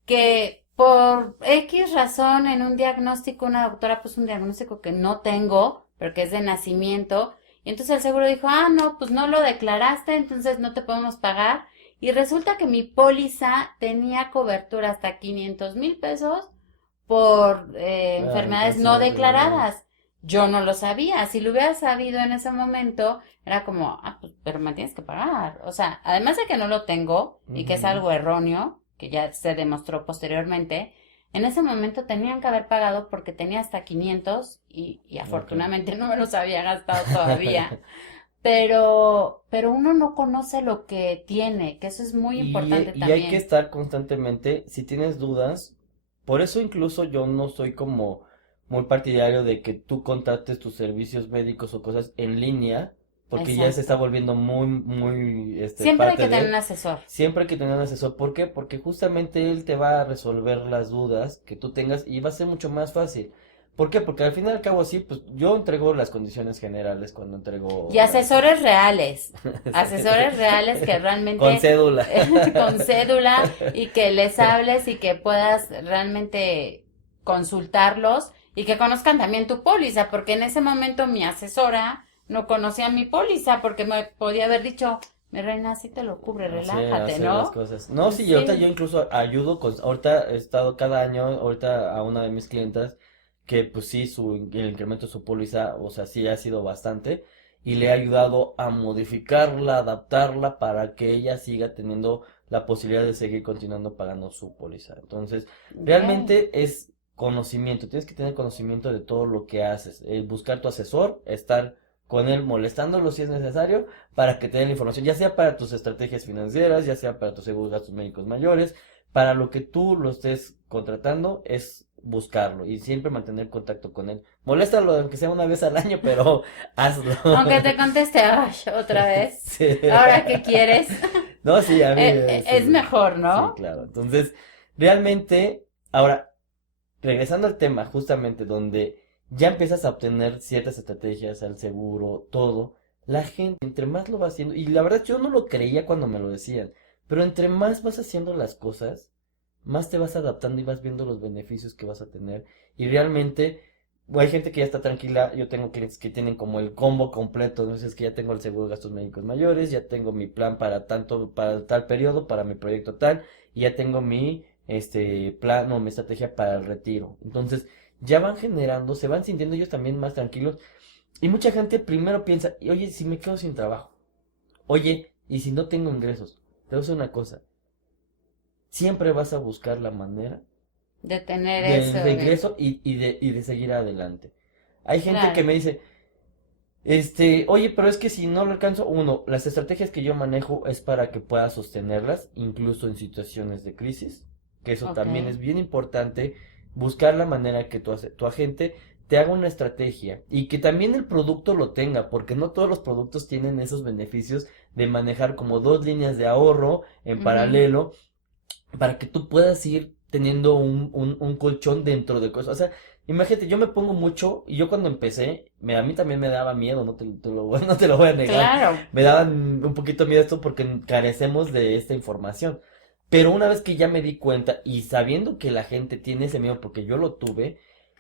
que por X razón en un diagnóstico, una doctora puso un diagnóstico que no tengo, pero que es de nacimiento, y entonces el seguro dijo, ah, no, pues no lo declaraste, entonces no te podemos pagar, y resulta que mi póliza tenía cobertura hasta 500,000 pesos por Ay, enfermedades no gracias a Dios. declaradas. Yo no lo sabía. Si lo hubiera sabido en ese momento, era como, ah, pues, pero me tienes que pagar. O sea, además de que no lo tengo y que es Ujú. algo erróneo, que ya se demostró posteriormente, En ese momento tenían que haber pagado porque tenía hasta 500 y Ok. afortunadamente no me los había gastado todavía. Pero uno no conoce lo que tiene, que eso es muy importante Y hay que también. estar constantemente, si tienes dudas, por eso incluso yo no soy como muy partidario de que tú contrates tus servicios médicos o cosas en línea, porque ya se está Exacto. volviendo muy, Siempre hay parte que tener un de, asesor. siempre hay que tener un asesor. ¿Por qué? Porque justamente él te va a resolver las dudas que tú tengas y va a ser mucho más fácil. ¿Por qué? Porque al fin y al cabo sí, pues yo entrego las condiciones generales cuando Y entrego la esta. asesores reales que Con realmente cédula. con cédula y que les hables y que puedas realmente consultarlos y que conozcan también tu póliza, porque en ese momento mi asesora no conocía mi póliza porque me podía haber dicho, mi reina, sí te lo cubre, relájate, Hacer las ¿no? cosas. No, sí, y ahorita yo Sí, incluso ayudo ahorita he estado cada año, ahorita a una de mis clientas, que pues sí, el incremento de su póliza, o sea, sí ha sido bastante, y le he ayudado a modificarla, adaptarla para que ella siga teniendo la posibilidad de seguir continuando pagando su póliza. Entonces, ok. realmente es conocimiento, tienes que tener conocimiento de todo lo que haces, buscar tu asesor, estar con él molestándolo si es necesario para que te den la información, ya sea para tus estrategias financieras, ya sea para tus seguros gastos médicos mayores, para lo que tú lo estés contratando es buscarlo y siempre mantener contacto con él. Moléstalo aunque sea una vez al año, pero hazlo. Aunque te conteste, ay, otra vez, Sí. ¿ahora qué quieres? No, sí, a mí Es mejor, sí, ¿no? claro. Entonces, realmente, ahora, regresando al tema, justamente donde ya empiezas a obtener ciertas estrategias, al seguro, todo, la gente, entre más lo va haciendo, y la verdad yo no lo creía cuando me lo decían, pero entre más vas haciendo las cosas, más te vas adaptando y vas viendo los beneficios que vas a tener, y realmente, hay gente que ya está tranquila, yo tengo clientes que tienen como el combo completo, entonces que ya tengo el seguro de gastos médicos mayores, ya tengo mi plan para tanto, para tal periodo, para mi proyecto tal, y ya tengo mi plan o mi estrategia para el retiro. Entonces, ya van generando, se van sintiendo ellos también más tranquilos. Y mucha gente primero piensa, oye, si me quedo sin trabajo, oye, y si no tengo ingresos, te voy a decir una cosa, siempre vas a buscar la manera De tener eso, del regreso y de seguir adelante. Hay gente que claro, me dice, oye, pero es que si no lo alcanzo, uno, las estrategias que yo manejo es para que puedas sostenerlas, incluso en situaciones de crisis, que eso ok. también es bien importante, buscar la manera que tu agente te haga una estrategia y que también el producto lo tenga, porque no todos los productos tienen esos beneficios de manejar como dos líneas de ahorro en Ujú. paralelo para que tú puedas ir teniendo un colchón dentro de cosas. O sea, imagínate, yo me pongo mucho, y yo cuando empecé, a mí también me daba miedo, no te lo voy a negar, Claro, me daban un poquito miedo esto porque carecemos de esta información. Pero una vez que ya me di cuenta y sabiendo que la gente tiene ese miedo porque yo lo tuve,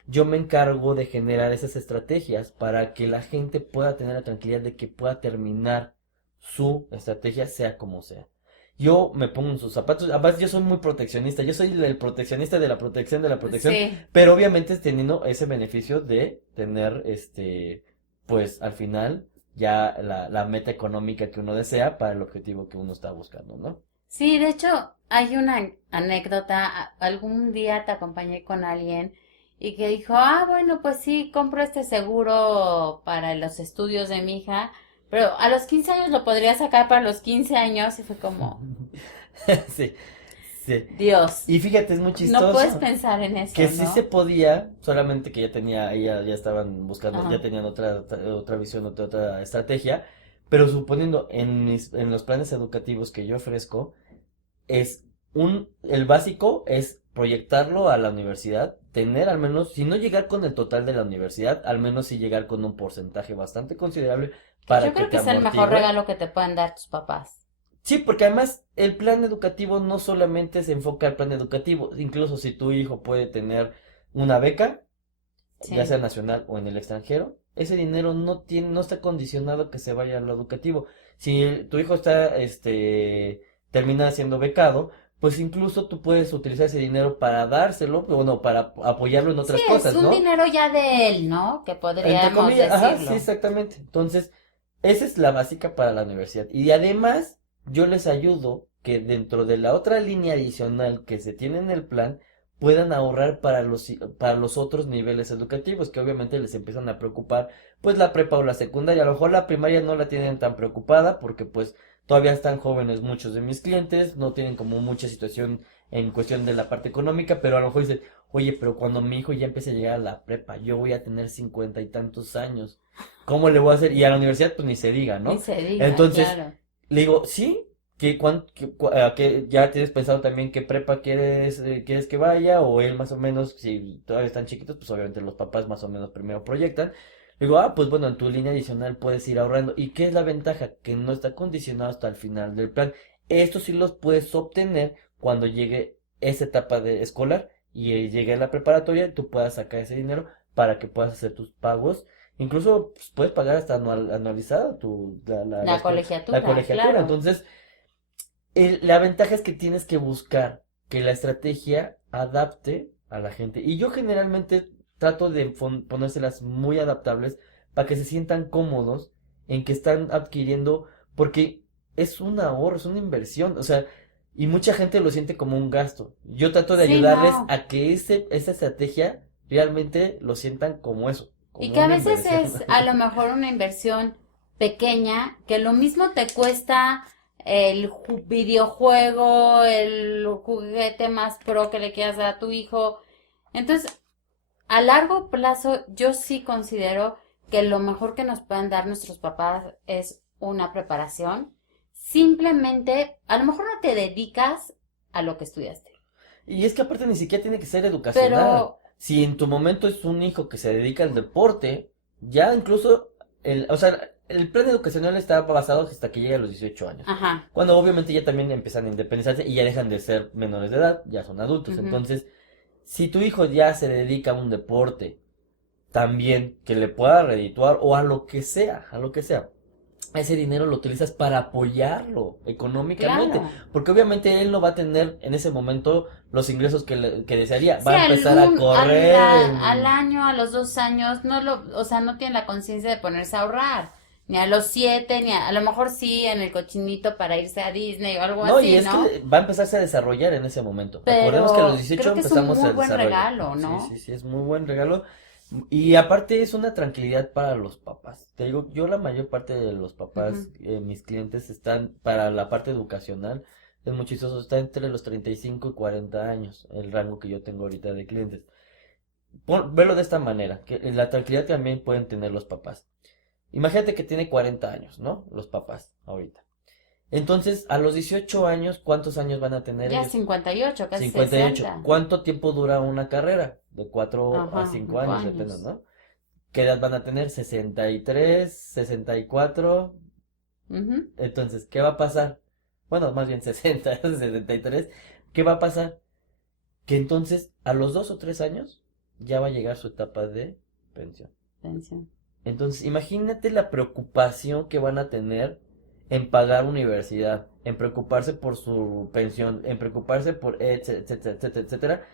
yo me encargo de generar esas estrategias para que la gente pueda tener la tranquilidad de que pueda terminar su estrategia sea como sea. Yo me pongo en sus zapatos, además yo soy muy proteccionista, yo soy el proteccionista de la protección, sí. pero obviamente teniendo ese beneficio de tener, pues al final ya la meta económica que uno desea para el objetivo que uno está buscando, ¿no? Sí, de hecho, hay una anécdota. Algún día te acompañé con alguien y que dijo, ah, bueno, pues sí, compro este seguro para los estudios de mi hija, pero a los 15 años lo podría sacar para los 15 años y fue como, Sí, sí. Dios, Y fíjate, es muy no puedes chistoso pensar en que eso, sí se ¿no? podía, solamente que ya estaban buscando, ya Ajá. tenían otra visión, otra estrategia, pero suponiendo en los planes educativos que yo ofrezco, el básico es proyectarlo a la universidad, tener al menos, si no llegar con el total de la universidad, al menos sí llegar con un porcentaje bastante considerable Que yo para que creo que te es el mejor amortigüe. regalo que te pueden dar tus papás. Sí, porque además el plan educativo no solamente se enfoca al plan educativo, incluso si tu hijo puede tener una beca, ya sea Sí. nacional o en el extranjero, ese dinero no está condicionado a que se vaya a lo educativo. Si tu hijo termina siendo becado, pues incluso tú puedes utilizar ese dinero para dárselo, bueno, para apoyarlo en Sí, otras es cosas, un ¿no? dinero ya de él, ¿no? Que Entre podríamos comillas, ajá, sí, decirlo. exactamente. Entonces, esa es la básica para la universidad. Y además, yo les ayudo que dentro de la otra línea adicional que se tiene en el plan, puedan ahorrar para los otros niveles educativos, que obviamente les empiezan a preocupar, pues la prepa o la secundaria. A lo mejor la primaria no la tienen tan preocupada porque pues todavía están jóvenes muchos de mis clientes, no tienen como mucha situación en cuestión de la parte económica, pero a lo mejor dicen, oye, pero cuando mi hijo ya empiece a llegar a la prepa, yo voy a tener 50 y tantos años, ¿cómo le voy a hacer? Y a la universidad pues ni se diga, Ni ¿no? se diga, Entonces, claro. le digo, sí, que ya tienes pensado también qué prepa quieres que vaya, o él más o menos, si todavía están chiquitos, pues obviamente los papás más o menos primero proyectan. Le digo, pues bueno, en tu línea adicional puedes ir ahorrando. ¿Y qué es la ventaja? Que no está condicionado hasta el final del plan. Estos sí los puedes obtener cuando llegue esa etapa de escolar y llegue a la preparatoria, tú puedas sacar ese dinero para que puedas hacer tus pagos. Incluso pues, puedes pagar hasta anualizada La la colegiatura, colegiatura. claro. Entonces, la ventaja es que tienes que buscar que la estrategia adapte a la gente. Y yo generalmente trato de ponérselas muy adaptables para que se sientan cómodos en que están adquiriendo, porque es un ahorro, es una inversión, o sea, y mucha gente lo siente como un gasto. Yo trato de Sí, ayudarles no. a que esa estrategia realmente lo sientan como eso, Y como que a una veces inversión. es a lo mejor una inversión pequeña, que lo mismo te cuesta el videojuego, el juguete más pro que le quieras dar a tu hijo. Entonces, a largo plazo, yo sí considero que lo mejor que nos pueden dar nuestros papás es una preparación. Simplemente, a lo mejor no te dedicas a lo que estudiaste, Y es que aparte ni siquiera tiene que ser educacional. pero, Si en tu momento es un hijo que se dedica al deporte, ya incluso o sea, el plan educacional está basado hasta que llegue a los 18 años. ajá, Cuando obviamente ya también empiezan a independizarse y ya dejan de ser menores de edad, ya son adultos. ujú, Entonces, si tu hijo ya se dedica a un deporte, también que le pueda redituar o a lo que sea, ese dinero lo utilizas para apoyarlo económicamente, claro. porque obviamente él no va a tener en ese momento los ingresos que desearía, Sí, va a empezar a correr al en... año, a los 2 años, o sea, no tiene la conciencia de ponerse a ahorrar, ni a los 7, a lo mejor sí en el cochinito para irse a Disney o algo No, y así, es ¿no? que va a empezarse a desarrollar en ese momento. Acordemos que a los Pero 18 creo que es un empezamos muy el buen desarrollo. regalo, Sí, sí, ¿no? sí, es muy buen regalo. Y aparte es una tranquilidad para los papás. Te digo, yo la mayor parte de los papás, Ujú. mis clientes están para la parte educacional. Es muy chistoso, está entre los 35 y 40 años, el rango que yo tengo ahorita de clientes. Velo de esta manera, que la tranquilidad también pueden tener los papás. Imagínate que tiene 40 años, ¿no? Los papás, ahorita. Entonces, a los 18 años, ¿cuántos años van a tener Ya ellos? 58, casi 58. 60. ¿Cuánto tiempo dura una carrera? De 4 a Ajá, 5 5 años, depende, años. ¿no? ¿Qué edad van a tener? 63, 64. Ujú. Entonces, ¿qué va a pasar? Bueno, más bien 60, 63. ¿Qué va a pasar? Que entonces, a los 2 o 3 años, ya va a llegar su etapa de pensión. Pensión. Entonces, imagínate la preocupación que van a tener en pagar universidad, en preocuparse por su pensión, en preocuparse por etcétera, etcétera, etcétera.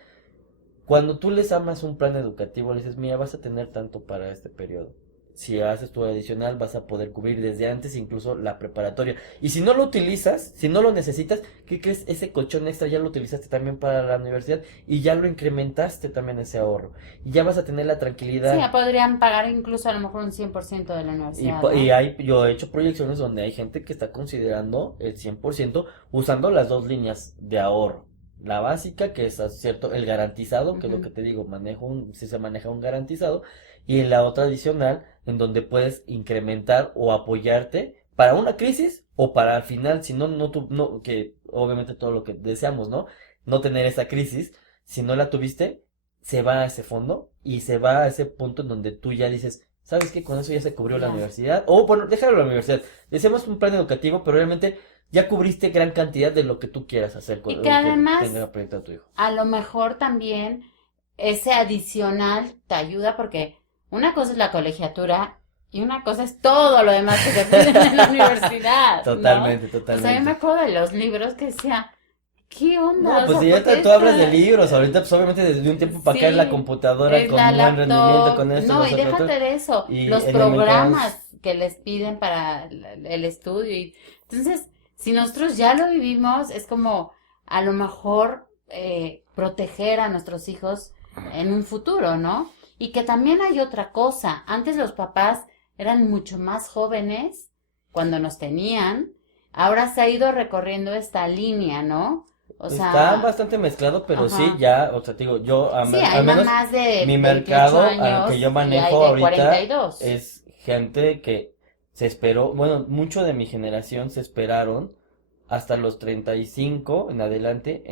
Cuando tú les amas un plan educativo, le dices, mira, vas a tener tanto para este periodo. Si haces tu adicional, vas a poder cubrir desde antes incluso la preparatoria. Y si no lo utilizas, si no lo necesitas, ¿qué crees? Ese colchón extra ya lo utilizaste también para la universidad y ya lo incrementaste también ese ahorro. Y ya vas a tener la Sí, tranquilidad. ya podrían pagar incluso a lo mejor un 100% de la universidad, ¿no? Yo he hecho proyecciones donde hay gente que está considerando el 100% usando las dos líneas de ahorro. La básica, que es cierto, el garantizado, que es lo que Ujú. te digo, si se maneja un garantizado, y la otra adicional, en donde puedes incrementar o apoyarte para una crisis o para al final, si no, no, que obviamente todo lo que deseamos, ¿no? No tener esa crisis, si no la tuviste, se va a ese fondo y se va a ese punto en donde tú ya dices, ¿sabes qué? Con eso ya se cubrió la Ya. universidad. O bueno, déjalo la universidad. Decimos un plan educativo, pero realmente ya cubriste gran cantidad de lo que tú quieras hacer con Y que lo que además, tenga proyectado tu hijo. a lo mejor también ese adicional te ayuda porque una cosa es la colegiatura y una cosa es todo lo demás que te piden en la universidad, ¿no? Totalmente, O sea, yo me totalmente. acuerdo de los libros que decía, ¿qué onda? No, O pues sea, si ya ¿por qué tú hablas de está? libros, ahorita pues obviamente desde un tiempo para acá es la Sí, computadora es con la un buen rendimiento, laptop. con esto, No, los y otros, déjate de eso, y los elementos. programas que les piden para el estudio. Entonces, si nosotros ya lo vivimos, es como, a lo mejor proteger a nuestros hijos en un futuro, ¿no? Y que también hay otra cosa. Antes los papás eran mucho más jóvenes cuando nos tenían. Ahora se ha ido recorriendo esta línea, ¿no? O Está sea, bastante mezclado, pero sí, ajá. ya, o sea, te digo, yo Sí, hay al menos mamás de mi 28 mercado al que años yo y hay manejo de ahorita 42. es gente que se esperó, bueno, mucho de mi generación se esperaron hasta los 35 en adelante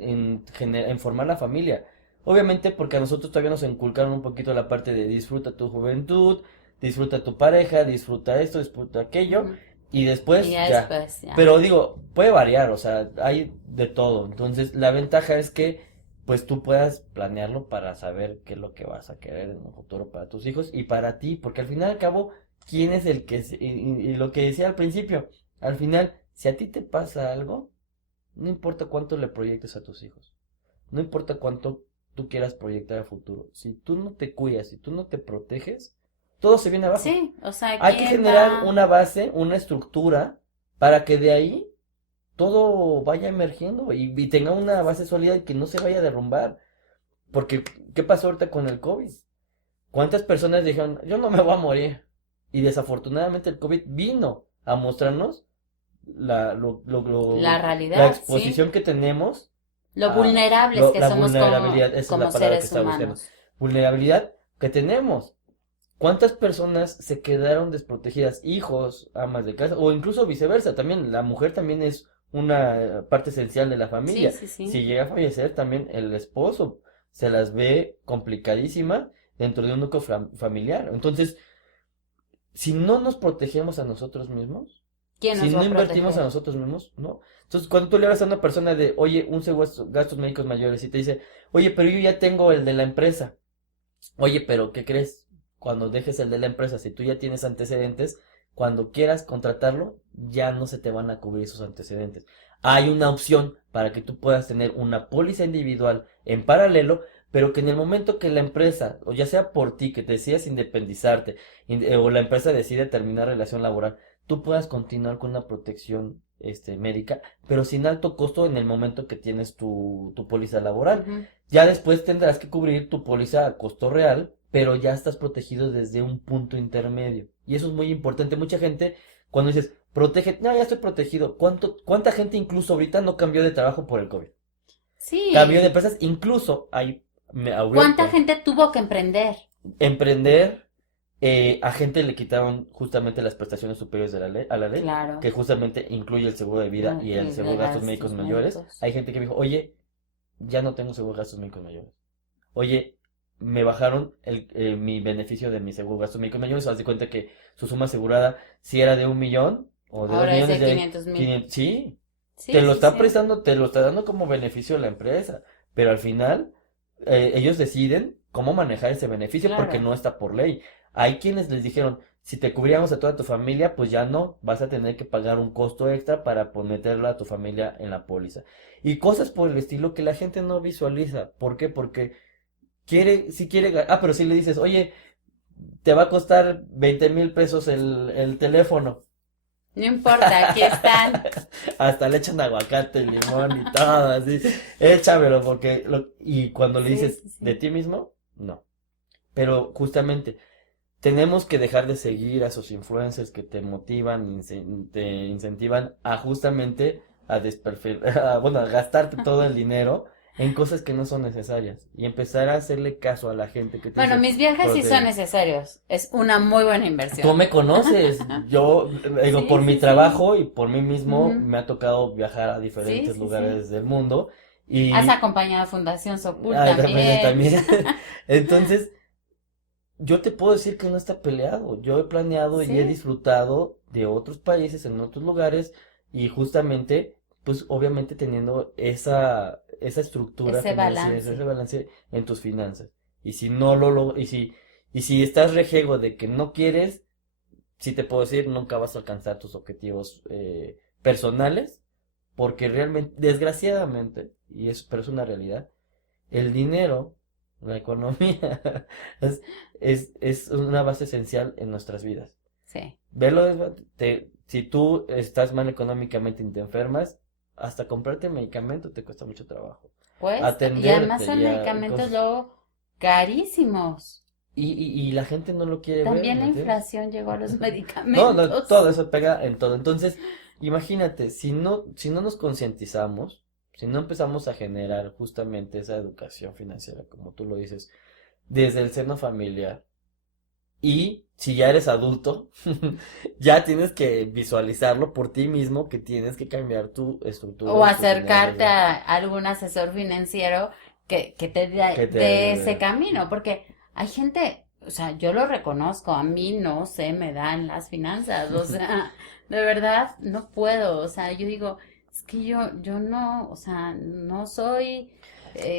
en formar la familia. Obviamente porque a nosotros todavía nos inculcaron un poquito la parte de disfruta tu juventud, disfruta tu pareja, disfruta esto, disfruta aquello, Ujú. y Y después ya ya. después, ya. Pero digo, puede variar, o sea, hay de todo. Entonces, la ventaja es que pues tú puedas planearlo para saber qué es lo que vas a querer en un futuro para tus hijos y para ti, porque al final y al cabo, ¿quién es el que y lo que decía al principio, al final, si a ti te pasa algo, no importa cuánto le proyectes a tus hijos, no importa cuánto tú quieras proyectar a futuro, si tú no te cuidas, si tú no te proteges, todo se viene abajo. Sí, o sea, Hay que ¿quién generar va? una base, una estructura, para que de ahí todo vaya emergiendo y tenga una base sólida y que no se vaya a derrumbar. Porque, ¿qué pasó ahorita con el COVID? ¿Cuántas personas dijeron, yo no me voy a morir? Y desafortunadamente el COVID vino a mostrarnos la, lo, lo, La lo- la realidad, sí. exposición que tenemos Lo a vulnerables que la somos vulnerabilidad, esa es la como palabra que seres estaba buscando. humanos. Vulnerabilidad que tenemos. ¿Cuántas personas se quedaron desprotegidas? Hijos, amas de casa, o incluso viceversa, también la mujer también es una parte esencial de la Sí, familia. sí, Si sí. llega a fallecer, también el esposo se las ve complicadísima dentro de un núcleo familiar. Entonces, si no nos protegemos a nosotros mismos, ¿Quién si nos va no a invertimos a proteger? nosotros mismos, ¿no? Entonces, cuando tú le hablas a una persona de, oye, un seguro gastos médicos mayores, y te dice, oye, pero yo ya tengo el de la empresa. Oye, pero ¿qué crees? Cuando dejes el de la empresa, si tú ya tienes antecedentes, cuando quieras contratarlo, ya no se te van a cubrir esos antecedentes. Hay una opción para que tú puedas tener una póliza individual en paralelo, pero que en el momento que la empresa, o ya sea por ti, que te decidas independizarte, o la empresa decide terminar relación laboral, tú puedas continuar con una protección médica, pero sin alto costo en el momento que tienes tu póliza laboral. Ujú. Ya después tendrás que cubrir tu póliza a costo real, pero ya estás protegido desde un punto intermedio. Y eso es muy importante. Mucha gente, cuando dices, protege, no, ya estoy protegido. ¿Cuánta gente incluso ahorita no cambió de trabajo por el COVID? Cambió de Sí. empresas, incluso hay, abrió ¿Cuánta gente tuvo que emprender? emprender, a gente le quitaron justamente las prestaciones superiores de a la ley, Claro. que justamente incluye el seguro de vida y el Y seguro de de gastos médicos gastos mayores. médicos. Hay gente que me dijo, oye, ya no tengo seguro de gastos médicos mayores. Oye, me bajaron mi beneficio de mi seguro de gastos médicos mayores. Haz de cuenta que su suma asegurada, si era de 1 millón o de dos Ahora es millones, de ya 500,000. sí, te Sí, lo sí, está sí. prestando, te lo está dando como beneficio la empresa. Pero al final, ellos deciden cómo manejar ese beneficio porque Claro. no está por ley. Hay quienes les dijeron, si te cubríamos a toda tu familia, pues ya no, vas a tener que pagar un costo extra para meterla a tu familia en la póliza. Y cosas por el estilo que la gente no visualiza. ¿Por qué? Porque si quiere, pero si le dices, oye, te va a costar 20,000 pesos el teléfono. No importa, aquí están. Hasta le echan aguacate, limón y todo, así. Échamelo, porque, y cuando le Sí, dices sí, de sí. ti mismo, no. Pero justamente, tenemos que dejar de seguir a esos influencers que te motivan, te incentivan a justamente bueno, a gastarte todo el dinero en cosas que no son necesarias y empezar a hacerle caso a la gente que te Bueno, dice, mis viajes sí son protege. necesarios. Es una muy buena Tú inversión. me conoces, yo digo, por Sí, mi sí, sí. trabajo y por mí mismo Ujú. me ha tocado viajar a Sí, diferentes sí, sí. lugares del mundo Has y acompañado a Fundación Socul también, también. también. Entonces, yo te puedo decir que no está peleado. Yo he planeado y he Sí, disfrutado de otros países en otros lugares y justamente, pues obviamente teniendo esa estructura ese financiera, ese balance. balance en tus finanzas. Y si no y si estás rejego de que no quieres, sí te puedo decir, nunca vas a alcanzar tus objetivos personales, porque realmente, desgraciadamente, pero es una realidad, el dinero, la economía, es, es una base esencial en nuestras vidas. Sí. Velo, si tú estás mal económicamente y te enfermas, hasta comprarte medicamento te cuesta mucho trabajo. cuesta. Y además atenderte son y a medicamentos cosas. luego carísimos. Y la gente no lo quiere ver, También ¿me la entiendes? inflación llegó a los No, no, todo medicamentos. eso pega en todo. Entonces, imagínate, si no nos concientizamos, si no empezamos a generar justamente esa educación financiera, como tú lo dices, desde el seno familiar, y si ya eres adulto, ya tienes que visualizarlo por ti mismo, que tienes que cambiar tu estructura O y tus dinámicas acercarte de a algún asesor financiero que te que dé ese te... camino, porque hay gente, o sea, yo lo reconozco, a mí no se me dan las finanzas, o sea, de verdad no puedo, o sea, yo digo, es que yo no, o sea, no soy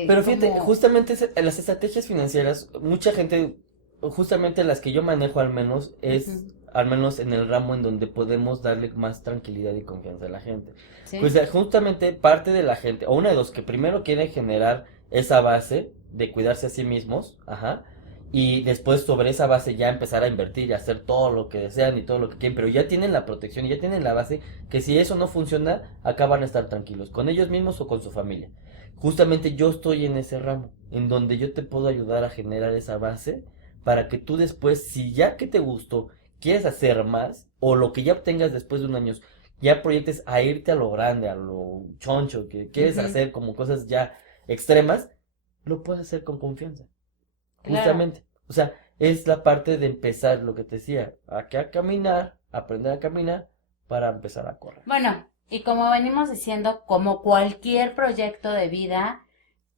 Pero fíjate, como, justamente las estrategias financieras, mucha gente, justamente las que yo manejo al menos, es ujú, al menos en el ramo en donde podemos darle más tranquilidad y confianza a la gente. Pues ¿sí? justamente parte de la gente, o una de los que primero quieren generar esa base de cuidarse a sí mismos, ajá, y después sobre esa base ya empezar a invertir y hacer todo lo que desean y todo lo que quieren, pero ya tienen la protección y ya tienen la base que si eso no funciona, acá van a estar tranquilos, con ellos mismos o con su familia. Justamente yo estoy en ese ramo, en donde yo te puedo ayudar a generar esa base para que tú después, si ya que te gustó, quieres hacer más, o lo que ya obtengas después de un año, ya proyectes a irte a lo grande, a lo choncho, que quieres Ujú, hacer como cosas ya extremas, lo puedes hacer con confianza, claro. justamente. O sea, es la parte de empezar lo que te decía, a caminar, aprender a caminar para empezar a correr. Bueno, y como venimos diciendo, como cualquier proyecto de vida,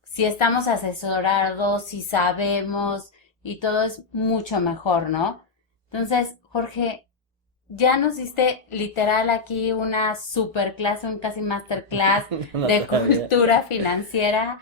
si estamos asesorados, si sabemos y todo es mucho mejor, ¿no? Entonces, Jorge, ya nos diste literal aquí una super clase, un casi masterclass No, de todavía. cultura financiera.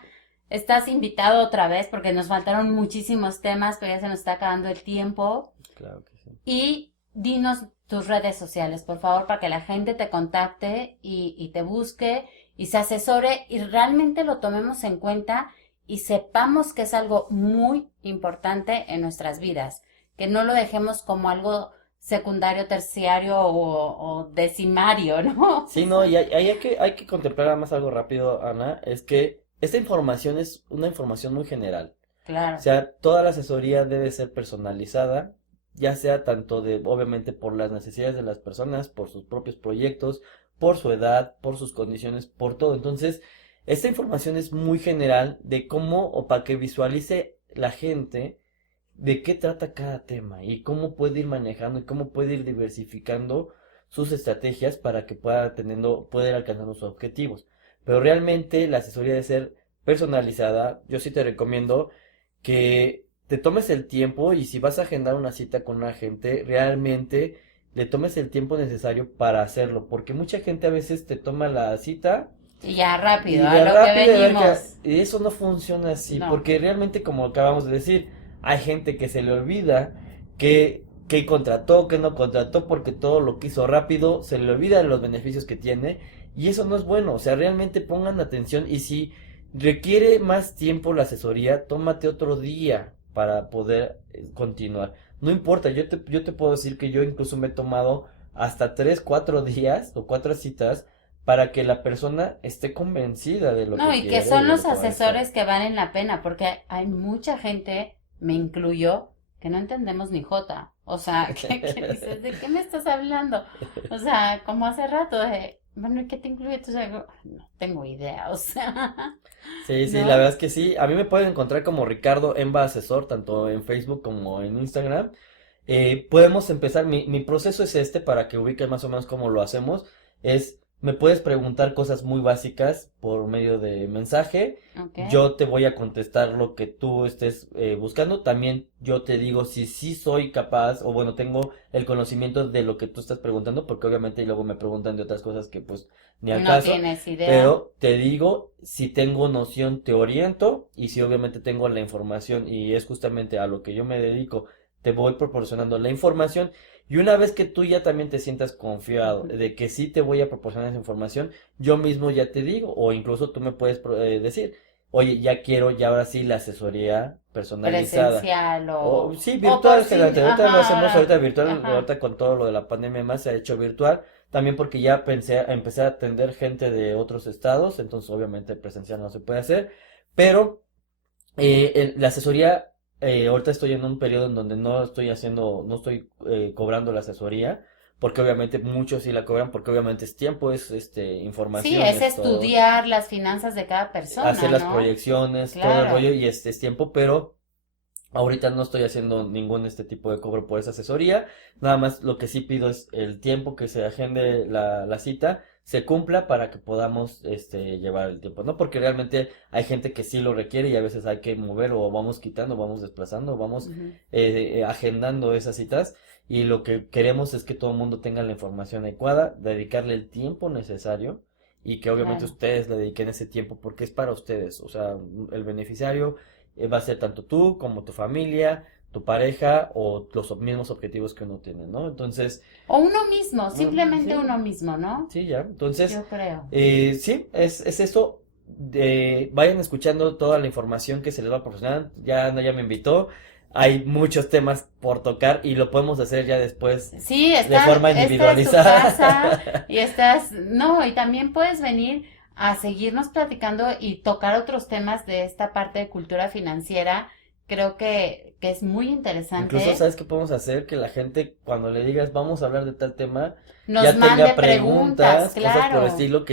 Estás invitado otra vez porque nos faltaron muchísimos temas, pero ya se nos está acabando el tiempo. Claro que sí. Y dinos tus redes sociales, por favor, para que la gente te contacte y te busque y se asesore y realmente lo tomemos en cuenta y sepamos que es algo muy importante en nuestras vidas, que no lo dejemos como algo secundario, terciario o decimario, ¿no? O Sí, no, sea, y hay que contemplar además algo rápido, Ana, es que esta información es una información muy general. O claro. sea, toda la asesoría debe ser personalizada, ya sea tanto de, obviamente, por las necesidades de las personas, por sus propios proyectos, por su edad, por sus condiciones, por todo. Entonces, esta información es muy general de cómo o para que visualice la gente de qué trata cada tema y cómo puede ir manejando y cómo puede ir diversificando sus estrategias para que pueda teniendo, poder alcanzar sus objetivos. Pero realmente la asesoría debe ser personalizada. Yo sí te recomiendo que te tomes el tiempo y si vas a agendar una cita con un agente, realmente le tomes el tiempo necesario para hacerlo, porque mucha gente a veces te toma la cita Y ya rápido, y a de lo que rápido de ver que venimos. y eso no funciona así, No, porque realmente como acabamos de decir, hay gente que se le olvida que contrató, que no contrató, porque todo lo que hizo rápido, se le olvida de los beneficios que tiene, y eso no es bueno, o sea, realmente pongan atención, y si requiere más tiempo la asesoría, tómate otro día para poder continuar. No importa, yo te puedo decir que yo incluso me he tomado hasta 3, 4 días o 4 citas para que la persona esté convencida de lo no, que y que quiere y son de los lo que va a necesitar. asesores que valen la pena, porque hay mucha gente, me incluyo, que no entendemos ni jota. O sea, que dices, ¿de qué me estás hablando? O sea, como hace rato, bueno, ¿y qué te incluye? Tú sabes, no tengo idea, o sea, Sí, sí, la verdad ¿no? es que sí. A mí me pueden encontrar como Ricardo Emba Asesor, tanto en Facebook como en Instagram. Podemos empezar, mi proceso es este para que ubiques más o menos cómo lo hacemos. Me puedes preguntar cosas muy básicas por medio de mensaje. Ok, Yo te voy a contestar lo que tú estés buscando. También yo te digo si sí soy capaz o bueno, tengo el conocimiento de lo que tú estás preguntando, porque obviamente luego me preguntan de otras cosas que pues ni al no caso. tienes idea. Pero te digo, si tengo noción, te oriento y si obviamente tengo la información y es justamente a lo que yo me dedico, te voy proporcionando la información y una vez que tú ya también te sientas confiado Ujú. de que sí te voy a proporcionar esa información, yo mismo ya te digo o incluso tú me puedes decir, oye, ya quiero ya ahora sí la asesoría personalizada. Presencial O sí, o por virtual, sí, generalmente. Ahorita lo ajá, hacemos ahorita ahora, virtual, ajá, ahorita con todo lo de la pandemia más se ha hecho virtual. también porque ya empecé a atender gente de otros estados, entonces obviamente presencial no se puede hacer, pero la asesoría, ahorita estoy en un periodo en donde no estoy cobrando la asesoría, porque obviamente muchos sí la cobran, porque obviamente es tiempo, es Sí, información, es es todo, estudiar las finanzas de cada hacer persona, las ¿no? proyecciones, todo el Claro. rollo, y es tiempo, pero ahorita no estoy haciendo ningún tipo de cobro por esa asesoría. Nada más lo que sí pido es el tiempo que se agende la cita se cumpla para que podamos llevar el tiempo, ¿no? Porque realmente hay gente que sí lo requiere y a veces hay que mover o vamos quitando, vamos desplazando, vamos Ujú. agendando esas citas y lo que queremos es que todo el mundo tenga la información adecuada, dedicarle el tiempo necesario y que obviamente Claro. ustedes le dediquen ese tiempo porque es para ustedes, o sea, el beneficiario va a ser tanto tú como tu familia, tu pareja o los mismos objetivos que uno tiene, ¿no? Entonces, O uno mismo, simplemente sí, uno mismo, ¿no? sí, ya. Entonces, Yo creo. sí, es esto. Vayan escuchando toda la información que se les va a proporcionar. Ya Ana ya me invitó. Hay muchos temas por tocar y lo podemos hacer ya después Sí, de forma esta es tu casa individualizada. y estás, no, y también puedes venir a seguirnos platicando y tocar otros temas de esta parte de cultura financiera. Creo que es muy Incluso, interesante. ¿sabes qué podemos hacer? Que la gente, cuando le digas, vamos a hablar de tal tema, Nos ya mande tenga preguntas, preguntas, cosas por el claro. estilo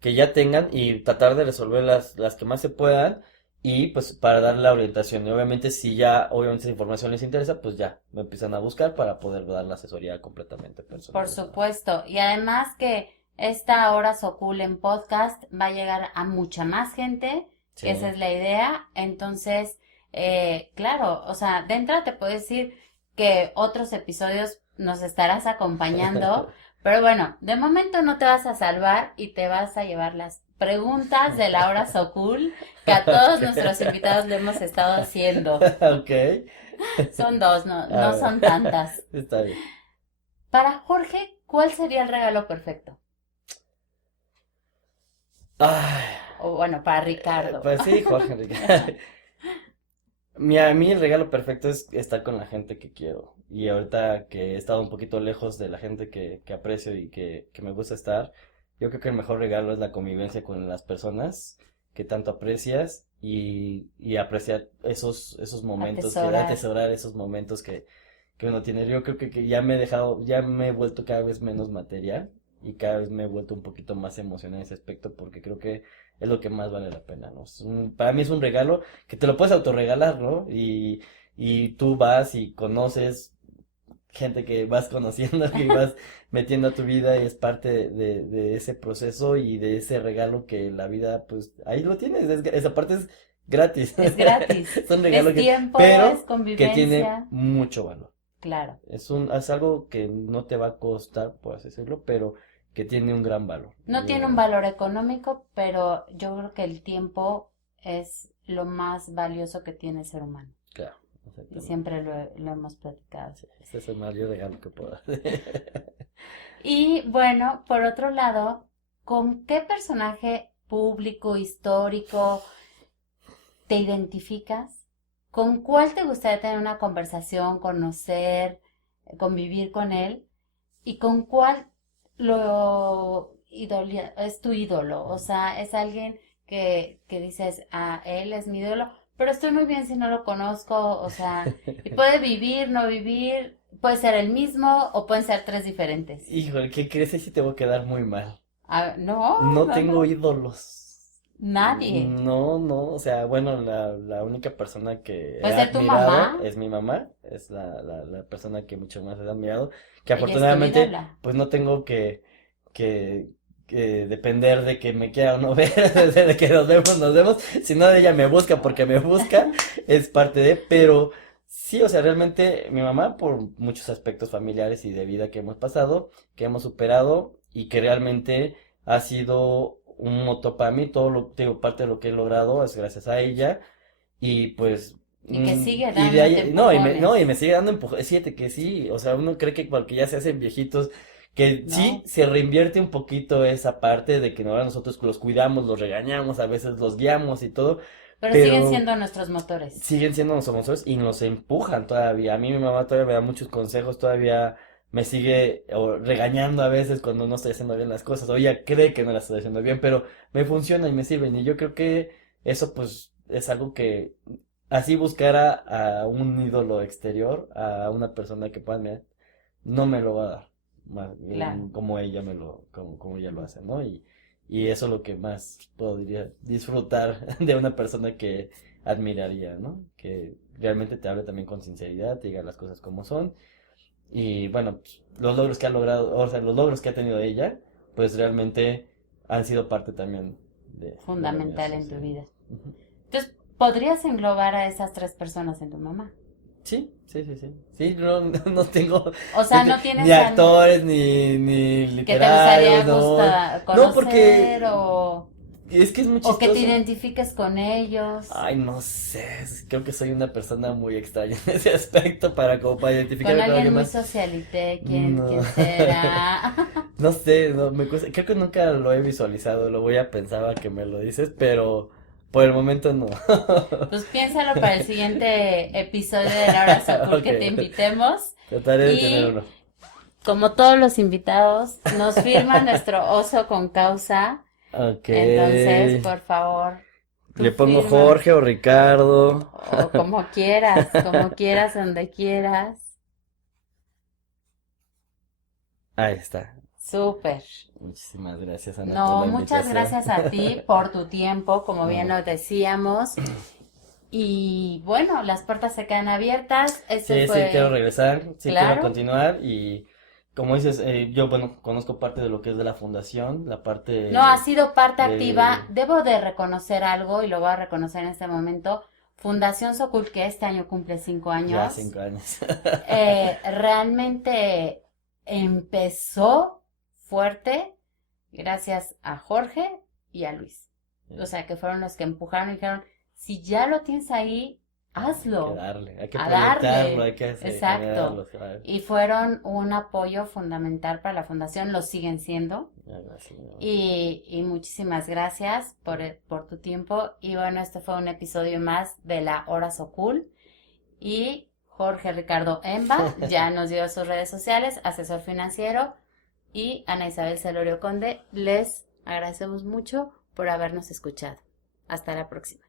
que ya tengan y tratar de resolver las que más se puedan y pues para dar la orientación. Y obviamente si ya, obviamente esa información les interesa, pues ya me empiezan a buscar para poder dar la asesoría completamente Por personalizada. supuesto. Y además que esta hora Sokul en podcast va a llegar a mucha más gente, que esa Sí. es la idea. Entonces, claro, o sea, de entrada te puedo decir que otros episodios nos estarás acompañando, pero bueno, de momento no te vas a salvar y te vas a llevar las preguntas de la hora Sokul que a todos nuestros Ok. invitados le hemos estado haciendo. Ok. Son dos, no, A no ver. son tantas. Está bien. Para Jorge, ¿cuál sería el regalo perfecto? Ay, O bueno, para Ricardo. pues sí, Jorge Enrique. A mí el regalo perfecto es estar con la gente que quiero. Y ahorita que he estado un poquito lejos de la gente que aprecio y que me gusta estar, yo creo que el mejor regalo es la convivencia con las personas que tanto aprecias y apreciar esos momentos, que Atesorar. atesorar esos momentos que uno tiene. Yo creo que ya me he dejado, ya me he vuelto cada vez menos material y cada vez me he vuelto un poquito más emocional en ese aspecto porque creo que es lo que más vale la pena, ¿no? Para mí es un regalo que te lo puedes autorregalar, ¿no? Y tú vas y conoces gente que vas conociendo, que vas metiendo a tu vida y es parte de ese proceso y de ese regalo que la vida, pues ahí lo tienes, esa parte es gratis, Es gratis. es un regalo Es tiempo, es pero que tiene convivencia. mucho valor. Claro. Es algo que no te va a costar, por así decirlo, pero que tiene un gran valor. No Y, tiene un valor económico, pero yo creo que el tiempo es lo más valioso que tiene el ser humano. claro, Y exactamente. siempre lo hemos platicado. Sí, ese es el mayor regalo que puedo hacer. Y bueno, por otro lado, ¿con qué personaje público, histórico, te identificas? ¿Con cuál te gustaría tener una conversación, conocer, convivir con él? ¿Y con cuál es tu ídolo? O sea, es alguien que dices, ah, él es mi ídolo, pero estoy muy bien si no lo conozco, o sea, y puede vivir, no vivir, puede ser el mismo o pueden ser tres diferentes. Híjole, ¿qué crees? Ahí sí te voy a quedar muy mal. Ah, no, No no, tengo no, ídolos. nadie. No, no, o sea, bueno, la única persona que he Puede ser tu admirado mamá, es mi mamá, es la persona que mucho más he admirado, que ella es tu afortunadamente ídola. pues no tengo que, que depender de que me quiera o no ver, de que nos vemos, sino ella me busca porque me busca, es parte de, pero sí, o sea, realmente mi mamá por muchos aspectos familiares y de vida que hemos pasado, que hemos superado y que realmente ha sido un motor para mí, todo lo, digo, parte de lo que he logrado es gracias a ella y pues Y que sigue y de dándote ahí, no, y me empujones. sigue dando empujones, fíjate que sí, o sea, uno cree que porque ya se hacen viejitos, que sí, No, se reinvierte un poquito esa parte de que ahora nosotros los cuidamos, los regañamos, a veces los guiamos y todo, pero siguen pero siendo nuestros motores. siguen siendo nuestros y nos empujan todavía. A mí mi mamá todavía me da muchos consejos, todavía me sigue regañando a veces cuando no estoy haciendo bien las cosas, o ella cree que no las estoy haciendo bien, pero me funcionan y me sirven, y yo creo que eso pues es algo que así buscar a un ídolo exterior, a una persona que pueda mirar, no me lo va a dar, más Claro. bien como ella como ella lo hace, ¿no? Y eso es lo que más podría disfrutar de una persona que admiraría, ¿no? Que realmente te hable también con sinceridad, te diga las cosas como son. Y bueno, pues, los logros que ha logrado, o sea, los logros que ha tenido ella, pues realmente han sido parte también de lo mío, Fundamental sí, en sí. tu vida. Ujú. Entonces, ¿podrías englobar a esas tres personas en tu mamá? Sí, sí, sí, sí. Sí, no, no tengo O sea, no ni tienes a actores, ni que te gustaría literarios, no. No, conocer porque es que es muy o que te chistoso. identifiques con ellos, Ay, no sé, creo que soy una persona muy extraña en ese aspecto para como para con identificarme con alguien alguien muy más. socialité, No, quién será? no sé, no, me cuesta, creo que nunca lo he visualizado, lo voy a pensar a que me lo dices, pero por el momento no. Pues piénsalo para el siguiente episodio de La Hora Sokul Ok, que te invitemos. trataré de tener Y uno. como todos los invitados, nos firma nuestro oso con causa. Ok, Entonces, por favor, tu le pongo firma. Jorge o Ricardo. O como quieras, donde quieras. Ahí está. Súper. Muchísimas gracias, Ana, por No, la muchas invitación. gracias a ti por tu tiempo, como bien No. lo decíamos. Y bueno, las puertas se quedan abiertas. Este Sí, sí, quiero fue, regresar, sí, quiero claro. continuar y como dices, yo, bueno, conozco parte de lo que es de la fundación, la No, ha parte sido parte activa. de Debo de reconocer algo y lo voy a reconocer en este momento. Fundación Socul, que este año cumple 5 ya años, 5 años. realmente empezó fuerte gracias a Jorge y a Luis. O sea, que fueron los que empujaron y dijeron, si ya lo tienes ahí, Hay que hazlo, darle, hay que a proyectarlo, darle. hay que Exacto. generarlo, ¿sabes? Y fueron un apoyo fundamental para la fundación, lo siguen siendo. Algo así, ¿no? Y muchísimas gracias por tu tiempo. Y bueno, este fue un episodio más de La Hora Sokul. Y Jorge Ricardo Emba ya nos dio sus redes sociales, asesor financiero. Y Ana Isabel Celorio Conde, les agradecemos mucho por habernos escuchado. Hasta la próxima.